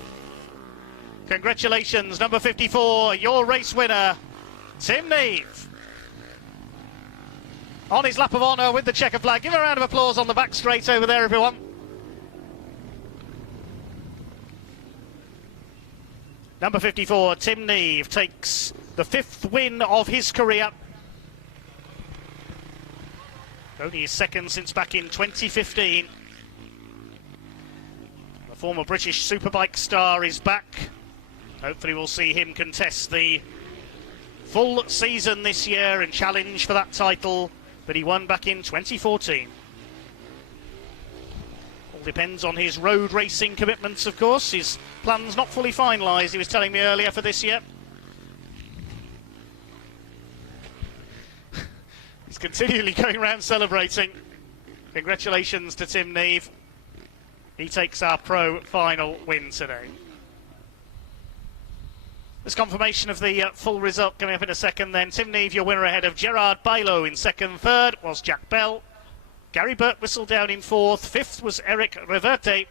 Congratulations, number 54, your race winner, Tim Neve. On his lap of honour with the checker flag. Give a round of applause on the back straight over there, everyone. Number 54, Tim Neve, takes the 5th win of his career. Only his second since back in 2015. The former British Superbike star is back. Hopefully we'll see him contest the full season this year and challenge for that title that he won back in 2014. All depends on his road racing commitments, of course. His plan's not fully finalised, he was telling me earlier, for this year. He's continually going around celebrating. Congratulations to Tim Neve. He takes our pro final win today. There's confirmation of the full result coming up in a second then. Tim Neve, your winner ahead of Gerard Bailo in second. Third was Jack Bell. Gary Birtwistle down in fourth. Fifth was Eric Reverte.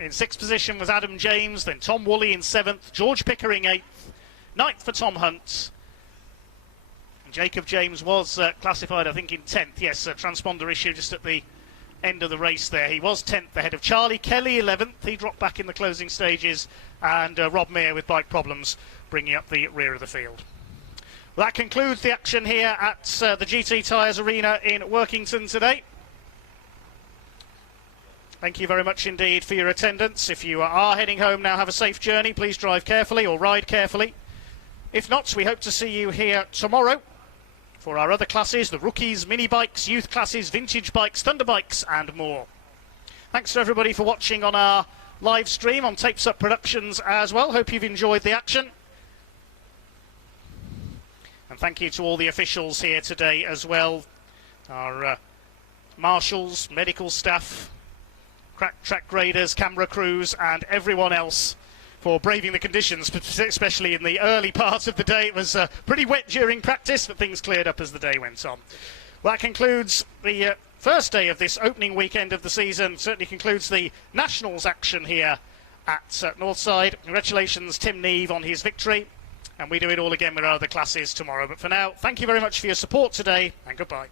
In sixth position was Adam James, then Tom Woolley in seventh. George Pickering eighth. Ninth for Tom Hunt. And Jacob James was classified, I think, in 10th. Yes, a transponder issue just at the end of the race there. He was 10th ahead of Charlie Kelly, 11th. He dropped back in the closing stages. And Rob Meir with bike problems bringing up the rear of the field. Well, that concludes the action here at the GT Tyres Arena in Workington today. Thank you very much indeed for your attendance. If you are heading home now, have a safe journey. Please drive carefully or ride carefully. If not, we hope to see you here tomorrow for our other classes, the rookies, mini bikes, youth classes, vintage bikes, thunder bikes and more. Thanks to everybody for watching on our live stream on Tapes Up Productions as well. Hope you've enjoyed the action. And thank you to all the officials here today as well. Our marshals, medical staff, track graders, camera crews and everyone else for braving the conditions, especially in the early parts of the day. It was pretty wet during practice, but things cleared up as the day went on. Well, that concludes the first day of this opening weekend of the season. Certainly concludes the Nationals action here at Northside. Congratulations, Tim Neve, on his victory. And we do it all again with our other classes tomorrow. But for now, thank you very much for your support today, and goodbye.